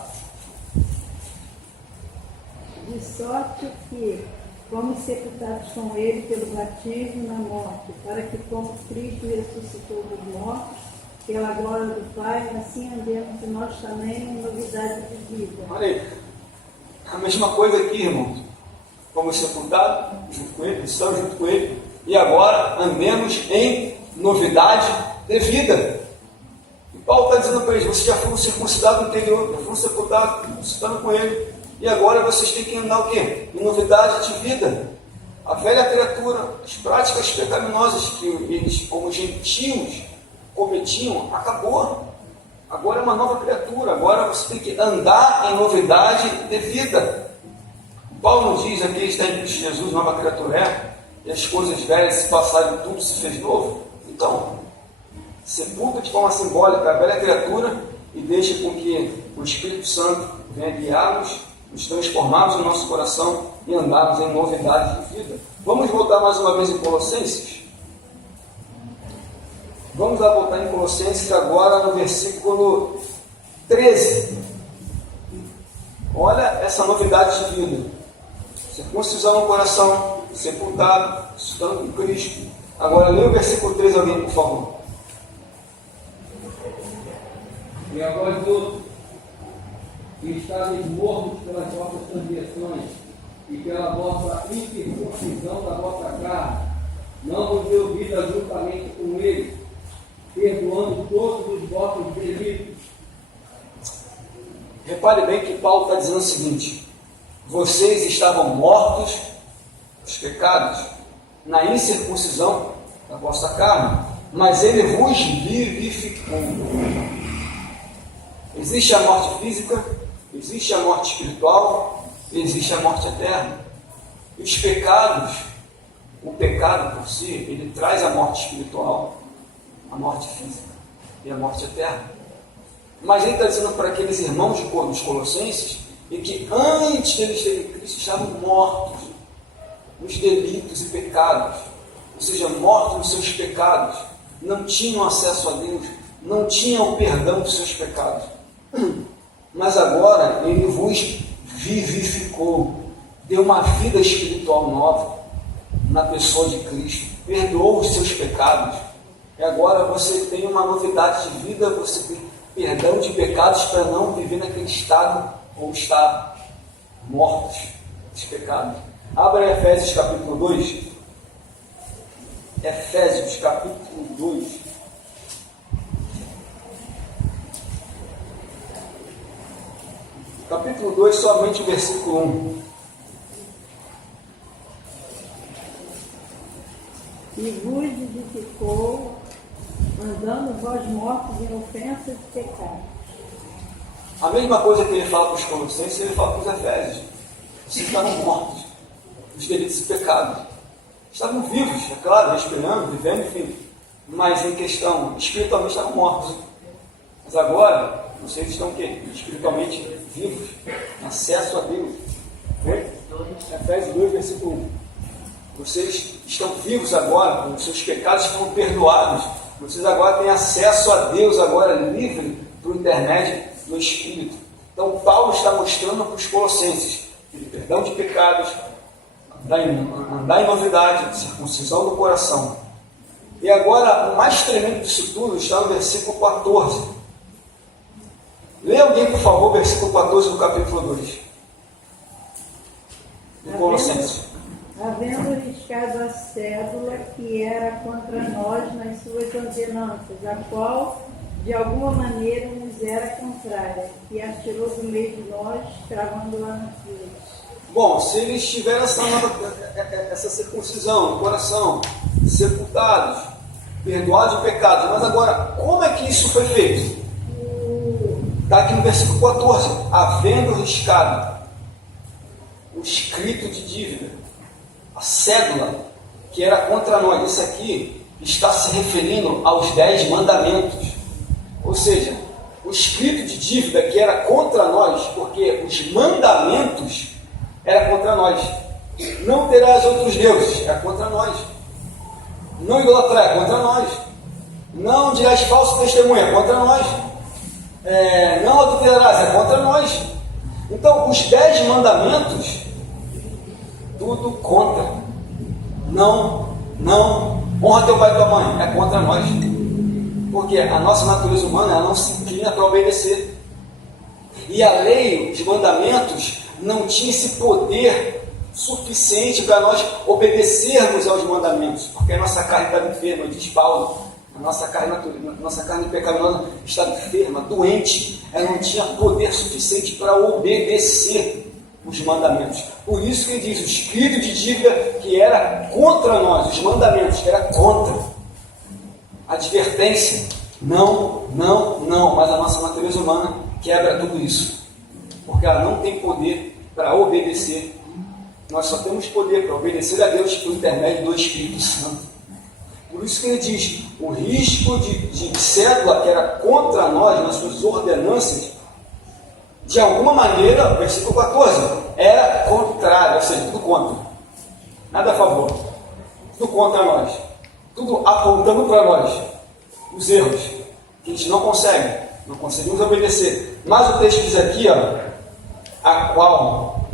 De sorte que fomos sepultados com ele pelo batismo na morte, para que, como Cristo ressuscitou dos mortos, pela glória do Pai, assim andemos nós também em novidade de vida. Olha aí, a mesma coisa aqui, irmãos. Fomos sepultados junto com ele, estamos junto com ele, e agora andemos em novidade de vida. E Paulo está dizendo para eles: vocês já foram circuncidados no interior, já foram sepultados, estando com ele, e agora vocês têm que andar o quê? Em novidade de vida. A velha criatura, as práticas pecaminosas que eles, como gentios, cometiam, acabou. Agora é uma nova criatura, agora você tem que andar em novidade de vida. Paulo diz aqui: está em Cristo Jesus, nova criatura é, e as coisas velhas se passaram, tudo se fez novo. Então, sepulta de forma simbólica a velha criatura e deixa com que o Espírito Santo venha guiar-nos, nos transformarmos no nosso coração e andarmos em novidade de vida. Vamos voltar mais uma vez em Colossenses. Vamos lá voltar em Colossenses agora no versículo 13. Olha essa novidade de vida. Circuncisão no coração, sepultado, estando com Cristo. Agora leia o versículo 13 alguém, por favor. E a vós outros, que estáveis mortos pelas vossas transgressões e pela vossa incircuncisão da vossa carne, não vos deu vida juntamente com ele, perdoando todos os vossos delitos. Repare bem que Paulo está dizendo o seguinte: vocês estavam mortos os pecados na incircuncisão da vossa carne, mas ele vos vivificou. Existe a morte física, existe a morte espiritual, existe a morte eterna. E os pecados, o pecado por si, ele traz a morte espiritual, a morte física e a morte eterna. Mas ele está dizendo para aqueles irmãos dos Colossenses e que antes deles terem Cristo estavam mortos nos delitos e pecados, ou seja, mortos nos seus pecados, não tinham acesso a Deus, não tinham o perdão dos seus pecados. Mas agora ele vos vivificou, deu uma vida espiritual nova na pessoa de Cristo, perdoou os seus pecados, e agora você tem uma novidade de vida, você tem perdão de pecados para não viver naquele estado ou estar mortos dos pecados. Abra Efésios capítulo 2. Efésios capítulo 2. Capítulo 2, somente o versículo 1. E vos vivificou, andando vós mortos em ofensas e pecados. A mesma coisa que ele fala para os Colossenses, ele fala para os Efésios. Vocês estavam mortos dos delitos e pecados. Estavam vivos, é claro, respirando, vivendo, enfim. Mas em questão, espiritualmente estavam mortos. Mas agora, vocês estão o quê? Espiritualmente vivos, acesso a Deus. Efésios 2, versículo 1. Vocês estão vivos agora, os seus pecados foram perdoados. Vocês agora têm acesso a Deus, agora livre, por intermédio do Espírito. Então, Paulo está mostrando para os Colossenses que perdão de pecados, andar em novidade, circuncisão do coração. E agora, o mais tremendo disso tudo está no versículo 14. Lê alguém, por favor, versículo 14 do capítulo 2. De Colossenses. Havendo riscado a cédula que era contra nós nas suas ordenanças, a qual de alguma maneira nos era contrária, e a tirou do meio de nós, cravando-a na cruz. Bom, se eles tiveram essa circuncisão no coração, sepultados, perdoados de pecados, mas agora, como é que isso foi feito? Está aqui no versículo 14: havendo riscado o escrito de dívida, a cédula que era contra nós. Isso aqui está se referindo aos 10 mandamentos. Ou seja, o escrito de dívida que era contra nós, porque os mandamentos era contra nós. Não terás outros deuses, é contra nós. Não idolatrar, é contra nós. Não dirás falso testemunho, é contra nós. Não adulterarás, é contra nós. Então, os 10 mandamentos, tudo contra. Não, honra teu pai e tua mãe, é contra nós. Porque a nossa natureza humana, ela não se inclina para obedecer. E a lei, os mandamentos, não tinha esse poder suficiente para nós obedecermos aos mandamentos, porque a nossa carne estava enferma, diz Paulo. A nossa carne pecaminosa estava enferma, doente. Ela não tinha poder suficiente para obedecer os mandamentos. Por isso que ele diz: o escrito de dívida que era contra nós, os mandamentos que era contra. Advertência: não, mas a nossa natureza humana quebra tudo isso, porque ela não tem poder para obedecer. Nós só temos poder para obedecer a Deus por intermédio do Espírito Santo. Por isso que ele diz: o risco de cédula que era contra nós, nas suas ordenanças, de alguma maneira, versículo 14, era contrário, ou seja, tudo contra. Nada a favor. Tudo contra nós. Tudo apontando para nós os erros que a gente não conseguimos obedecer. Mas o texto diz aqui, a qual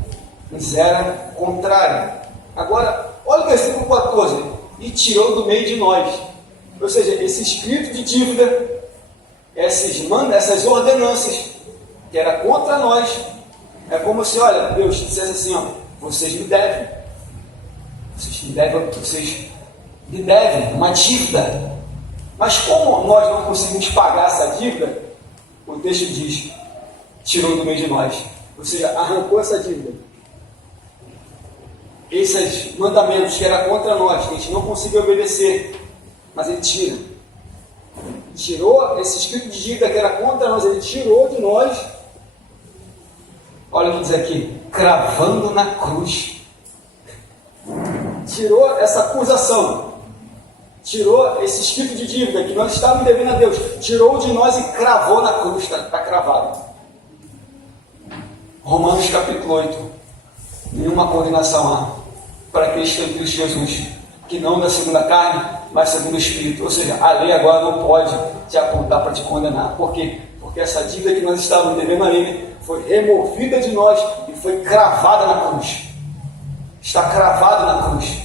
nos era contrária. Agora, olha o versículo 14: e tirou do meio de nós. Ou seja, esse escrito de dívida, essas ordenanças que era contra nós, é como se, olha, Deus dissesse assim: vocês me devem uma dívida. Mas como nós não conseguimos pagar essa dívida, o texto diz: tirou do meio de nós. Ou seja, arrancou essa dívida. Esses mandamentos que era contra nós, que a gente não conseguia obedecer, mas ele tirou esse escrito de dívida que era contra nós, ele tirou de nós. Olha o que diz aqui: cravando na cruz. Tirou essa acusação, tirou esse escrito de dívida que nós estávamos devendo a Deus, tirou de nós e cravou na cruz. Está cravado. Romanos capítulo 8: nenhuma condenação há para Cristo em Cristo Jesus, que não da segunda carne, mas segundo o Espírito. Ou seja, a lei agora não pode te apontar para te condenar. Por quê? Porque essa dívida que nós estávamos devendo a Ele foi removida de nós e foi cravada na cruz. Está cravada na cruz.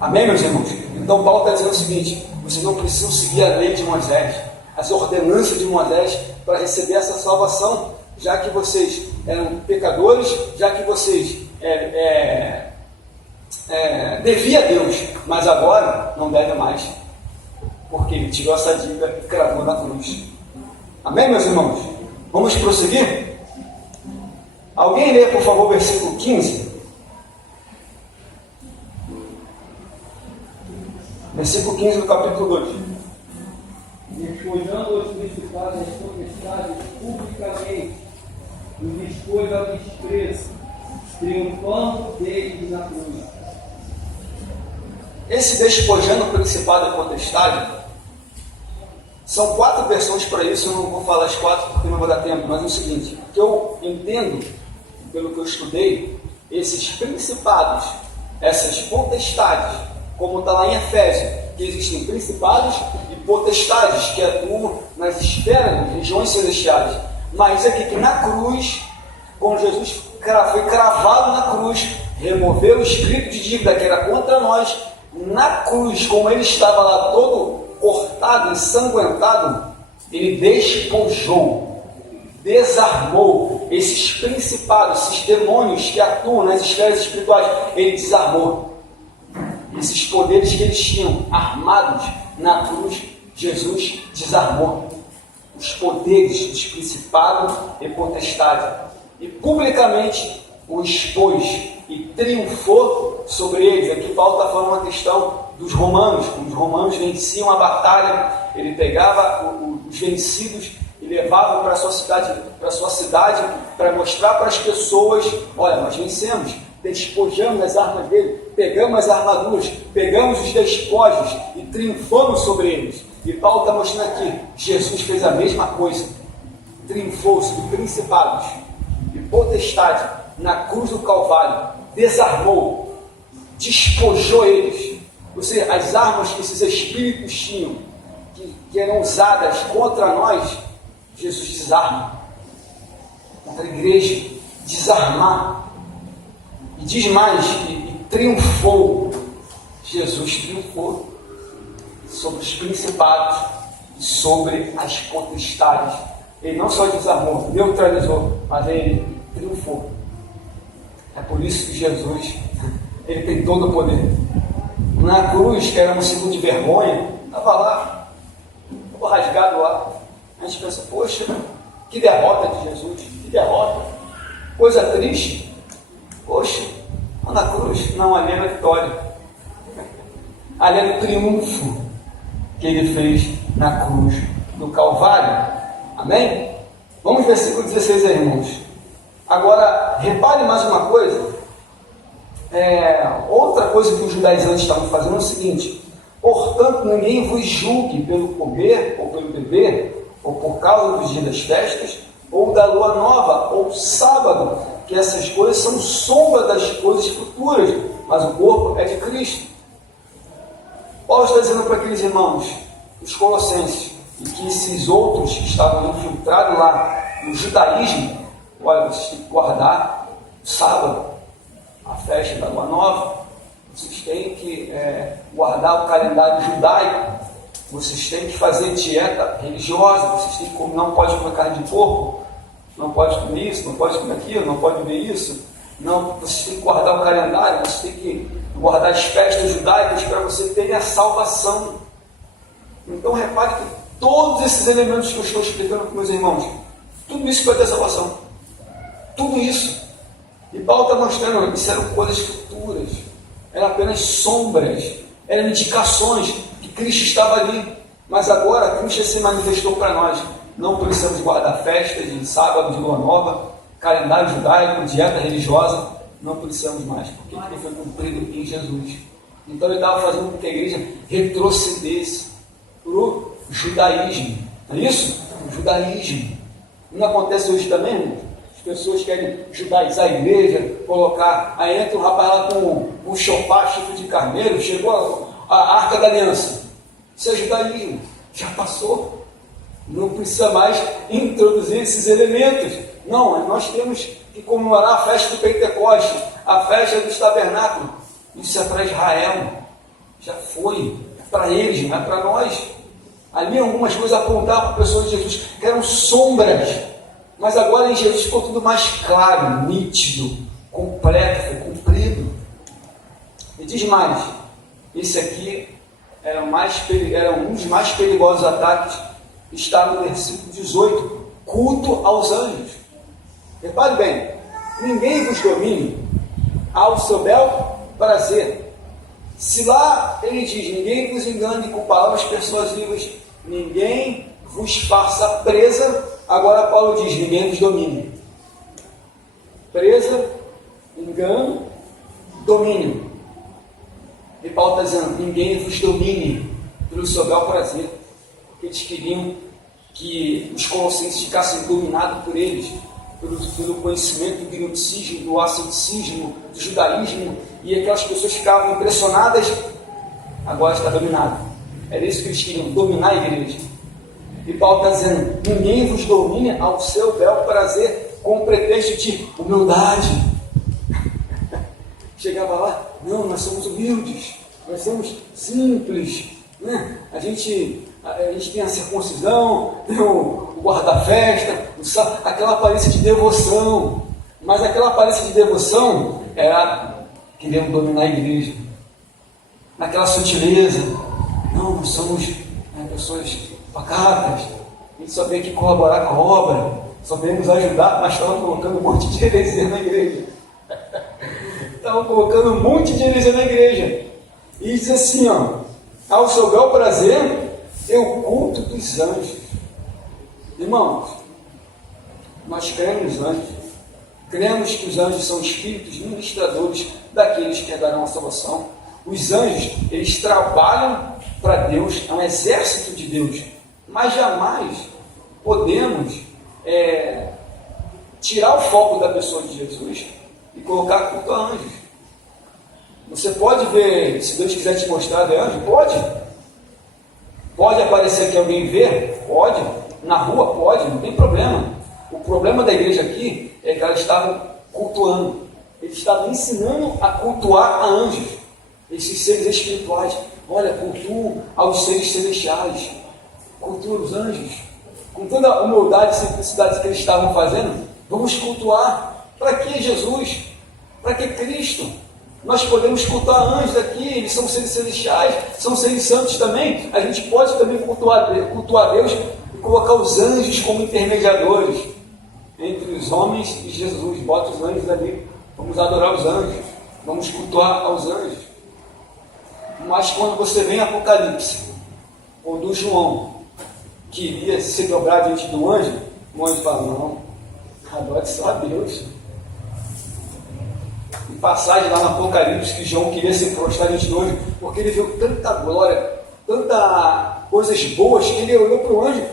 Amém, meus irmãos? Então Paulo está dizendo o seguinte: vocês não precisam seguir a lei de Moisés, as ordenanças de Moisés, para receber essa salvação, já que vocês eram pecadores, já que vocês devia a Deus, mas agora não deve mais, porque ele tirou essa dívida e cravou na cruz. Amém, meus irmãos? Vamos prosseguir? Alguém lê, por favor, o versículo 15? Versículo 15 do capítulo 2. Despojando os principados das potestades publicamente, os expôs ao desprezo, triunfando deles na cruz. Esse despojando o principado e potestade, são 4 versões para isso. Eu não vou falar as 4 porque não vou dar tempo, mas é o seguinte: o que eu entendo, pelo que eu estudei, esses principados, essas potestades, como está lá em Efésios, que existem principados e potestades que atuam nas esferas, nas regiões celestiais. Mas aqui que na cruz, quando Jesus foi cravado na cruz, removeu o escrito de dívida que era contra nós, na cruz, como ele estava lá todo cortado, ensanguentado, ele despojou desarmou esses principados, esses demônios que atuam nas esferas espirituais. Ele desarmou esses poderes que eles tinham armados na cruz. Jesus desarmou os poderes dos principados e potestades e publicamente o expôs e triunfou sobre eles. Aqui Paulo está falando uma questão dos romanos. Quando os romanos venciam a batalha, ele pegava os vencidos e levava para a sua cidade para mostrar para as pessoas: olha, nós vencemos, despojamos as armas dele, pegamos as armaduras, pegamos os despojos e triunfamos sobre eles. E Paulo está mostrando aqui, Jesus fez a mesma coisa, triunfou sobre principados e potestade na cruz do Calvário, desarmou, despojou eles. Ou seja, as armas que esses espíritos tinham, que eram usadas contra nós, Jesus desarma. Contra a igreja, desarmar. E diz mais, e triunfou. Jesus triunfou sobre os principados e sobre as potestades. Ele não só desarmou, neutralizou, mas ele triunfou. É por isso que Jesus, ele tem todo o poder. Na cruz, que era um segundo de vergonha, estava lá, todo rasgado lá. A gente pensa: poxa, que derrota de Jesus, que derrota, coisa triste. Poxa, na cruz, não, ali é a vitória, ali é o triunfo que ele fez na cruz do Calvário. Amém? Vamos ao versículo 16 aí, irmãos. Agora, repare mais uma coisa. Outra coisa que os judaizantes estavam fazendo é o seguinte: portanto, ninguém vos julgue pelo comer ou pelo beber, ou por causa dos dias das festas, ou da lua nova, ou sábado, que essas coisas são sombra das coisas futuras, mas o corpo é de Cristo. Paulo está dizendo para aqueles irmãos, os colossenses, e que esses outros que estavam infiltrados lá no judaísmo: olha, vocês têm que guardar o sábado, a festa da lua nova, vocês têm que guardar o calendário judaico, vocês têm que fazer dieta religiosa, vocês têm que comer, não pode comer carne de porco, não pode comer isso, não pode comer aquilo, não pode beber isso, não, vocês têm que guardar o calendário, vocês têm que guardar as festas judaicas para você ter a salvação. Então repare que todos esses elementos que eu estou explicando para meus irmãos, tudo isso vai ter salvação, tudo isso. E Paulo está mostrando que isso eram coisas futuras, eram apenas sombras, eram indicações que Cristo estava ali, mas agora Cristo se manifestou para nós. Não precisamos guardar festas de sábado, de lua nova, calendário judaico, dieta religiosa, não precisamos mais, porque tudo foi cumprido em Jesus. Então ele estava fazendo com que a igreja retrocedesse para o judaísmo. Não é isso? O judaísmo. Não acontece hoje também, irmão? As pessoas querem judaizar a igreja, colocar, aí entra um rapaz lá com um chofar, chifre de carneiro, chegou a Arca da Aliança. Isso é judaísmo, já passou. Não precisa mais introduzir esses elementos. Não, nós temos que comemorar a festa do Pentecoste, a festa dos tabernáculos. Isso é para Israel, já foi, é para eles, não é para nós. Ali algumas coisas apontavam para pessoas de Jesus, que eram sombras, mas agora em Jesus ficou tudo mais claro, nítido, completo, foi cumprido. E diz mais, esse aqui era um dos mais perigosos ataques, está no versículo 18, culto aos anjos. Repare bem, ninguém vos domine ao seu bel prazer. Se lá ele diz, ninguém vos engane com palavras persuasivas, ninguém vos faça presa, agora Paulo diz, ninguém vos domine. Presa, engano, domínio. E Paulo está dizendo, ninguém vos domine pelo seu bel prazer. Porque eles queriam que os colossenses ficassem dominados por eles, pelo conhecimento do gnosticismo, do asceticismo, do judaísmo, e aquelas pessoas ficavam impressionadas, agora está dominado. Era isso que eles queriam, dominar a igreja. E Paulo está dizendo, ninguém vos domine ao seu bel prazer, com o pretexto de humildade. Chegava lá, não, nós somos humildes, nós somos simples, né? A gente tem a circuncisão, tem o guarda-festa, aquela aparência de devoção. Mas aquela aparência de devoção era querendo dominar a igreja. Naquela sutileza. Não, nós somos pessoas pacatas. A gente só veio aqui colaborar com a obra. Só veio ajudar, mas estavam colocando um monte de heresia na igreja. Estavam colocando um monte de heresia na igreja. E diz assim, ao seu bel prazer, o culto dos anjos. Irmãos, nós cremos nos anjos. Cremos que os anjos são espíritos ministradores daqueles que herdarão a salvação. Os anjos, eles trabalham para Deus, é um exército de Deus. Mas jamais podemos tirar o foco da pessoa de Jesus e colocar culto a anjos. Você pode ver, se Deus quiser te mostrar ver anjo, pode. Pode aparecer que alguém vê? Pode. Na rua? Pode, não tem problema. O problema da igreja aqui é que elas estavam cultuando. Eles estavam ensinando a cultuar a anjos, esses seres espirituais. Olha, cultua aos seres celestiais, cultua os anjos. Com toda a humildade e simplicidade que eles estavam fazendo, vamos cultuar. Para que Jesus? Para que Cristo? Nós podemos cultuar anjos aqui, eles são seres celestiais, são seres santos também. A gente pode também cultuar Deus e colocar os anjos como intermediadores entre os homens e Jesus. Bota os anjos ali, vamos adorar os anjos, vamos cultuar aos anjos. Mas quando você vem em Apocalipse, quando João queria se dobrar diante do anjo, o anjo fala, não, adore só a Deus. Em passagem lá no Apocalipse, que João queria se prostrar diante do anjo, porque ele viu tanta glória, tanta coisas boas, que ele olhou para o anjo,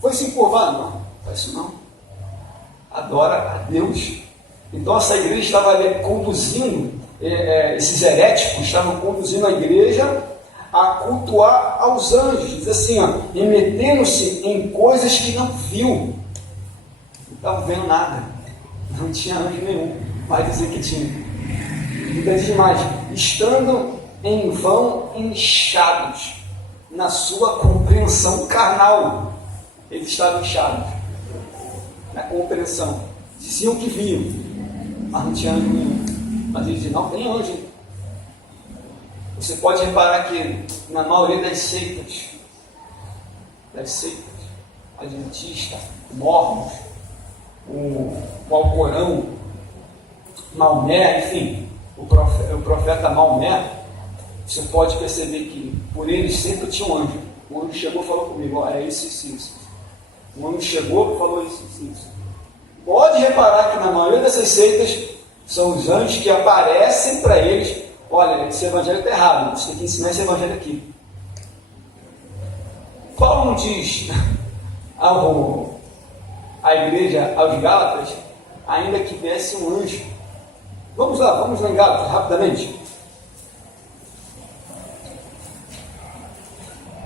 foi se encurvar, não, faz isso não. Adora a Deus. Então essa igreja estava ali conduzindo, esses heréticos estavam conduzindo a igreja a cultuar aos anjos, diz assim, remetendo-se em coisas que não viu. Não estavam vendo nada, não tinha anjo nenhum, vai dizer que tinha. E diz mais, estando em vão inchados na sua compreensão carnal. Eles estavam inchados na compreensão, diziam que viam, mas não tinha anjo nenhum. Mas eles diziam, não tem anjo. Você pode reparar que na maioria das seitas, adventistas, mormons, o Alcorão, Maomé, enfim, o profeta Maomé, você pode perceber que por eles sempre tinha um anjo. O anjo chegou e falou comigo, é isso. O anjo chegou e falou isso. Pode reparar que na maioria dessas seitas são os anjos que aparecem para eles. Olha, esse evangelho está errado, você tem que ensinar esse evangelho aqui. Paulo não diz à igreja, aos Gálatas, ainda que viesse um anjo. Vamos lá em Gálatas, rapidamente.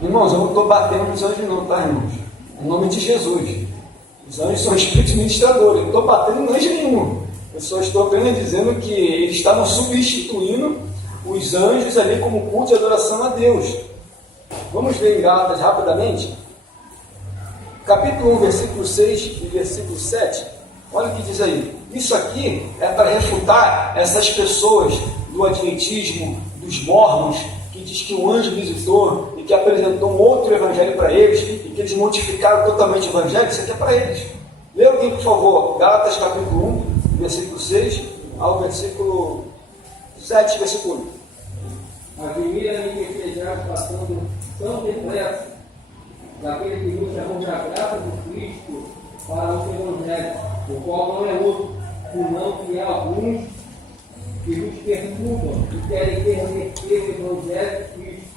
Irmãos, eu não estou batendo nos anjos não, tá, irmãos? Em nome de Jesus. Os anjos são espíritos ministradores, eu não estou batendo em anjo nenhum. Eu só estou apenas dizendo que eles estavam substituindo os anjos ali como culto e adoração a Deus. Vamos ver em Gálatas rapidamente. Capítulo 1, versículo 6 e versículo 7. Olha o que diz aí. Isso aqui é para refutar essas pessoas do adventismo, dos mormons, que diz que o anjo visitou e que apresentou um outro evangelho para eles e que eles modificaram totalmente o evangelho. Isso aqui é para eles. Lê alguém, por favor, Gálatas capítulo 1, versículo 6 ao versículo 7, versículo 1. Admira-me que estejais passando tão depressa daquele que nos chamou da graça do Cristo para o evangelho, o qual não é outro, senão que há alguns que nos perturbam e querem perverter o evangelho de Cristo.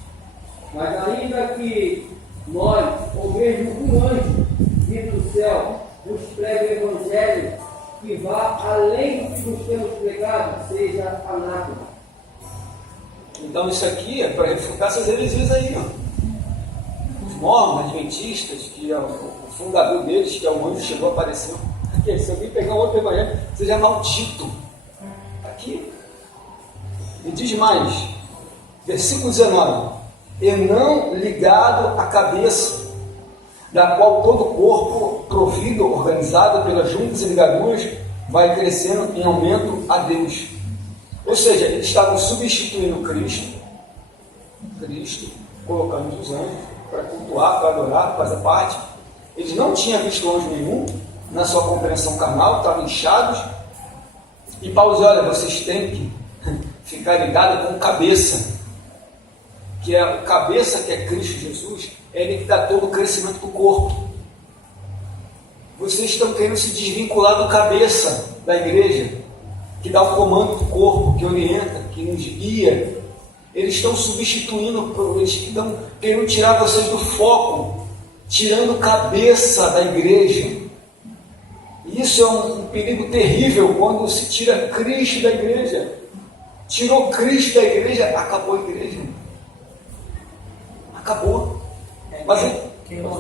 Mas ainda que nós, ou mesmo um anjo vindo do céu, nos pregue o evangelho que vá além do que nos temos pregado, seja anátema. Então isso aqui é para refutar essas heresias aí, Os mormons, adventistas, que é o fundador deles, que é o anjo, chegou, apareceu. Aqui, se alguém pegar outro evangelho, seja maldito. Aqui. E diz mais, versículo 19: e não ligado à cabeça, da qual todo o corpo, provido, organizado pelas juntas e ligaduras, vai crescendo em aumento a Deus. Ou seja, eles estavam substituindo Cristo, colocando os anjos para cultuar, para adorar, para fazer parte. Eles não tinham visto anjo nenhum na sua compreensão carnal, estavam inchados. E Paulo diz: olha, vocês têm que ficar ligados com o cabeça, que é o cabeça, que é Cristo Jesus, é ele que dá todo o crescimento do corpo. Vocês estão querendo se desvincular do cabeça da igreja, que dá o comando do corpo, que orienta, que nos guia. Eles estão substituindo, eles estão querendo tirar vocês do foco, tirando cabeça da igreja. E isso é um perigo terrível quando se tira Cristo da igreja. Tirou Cristo da igreja, acabou a igreja. Acabou. Mas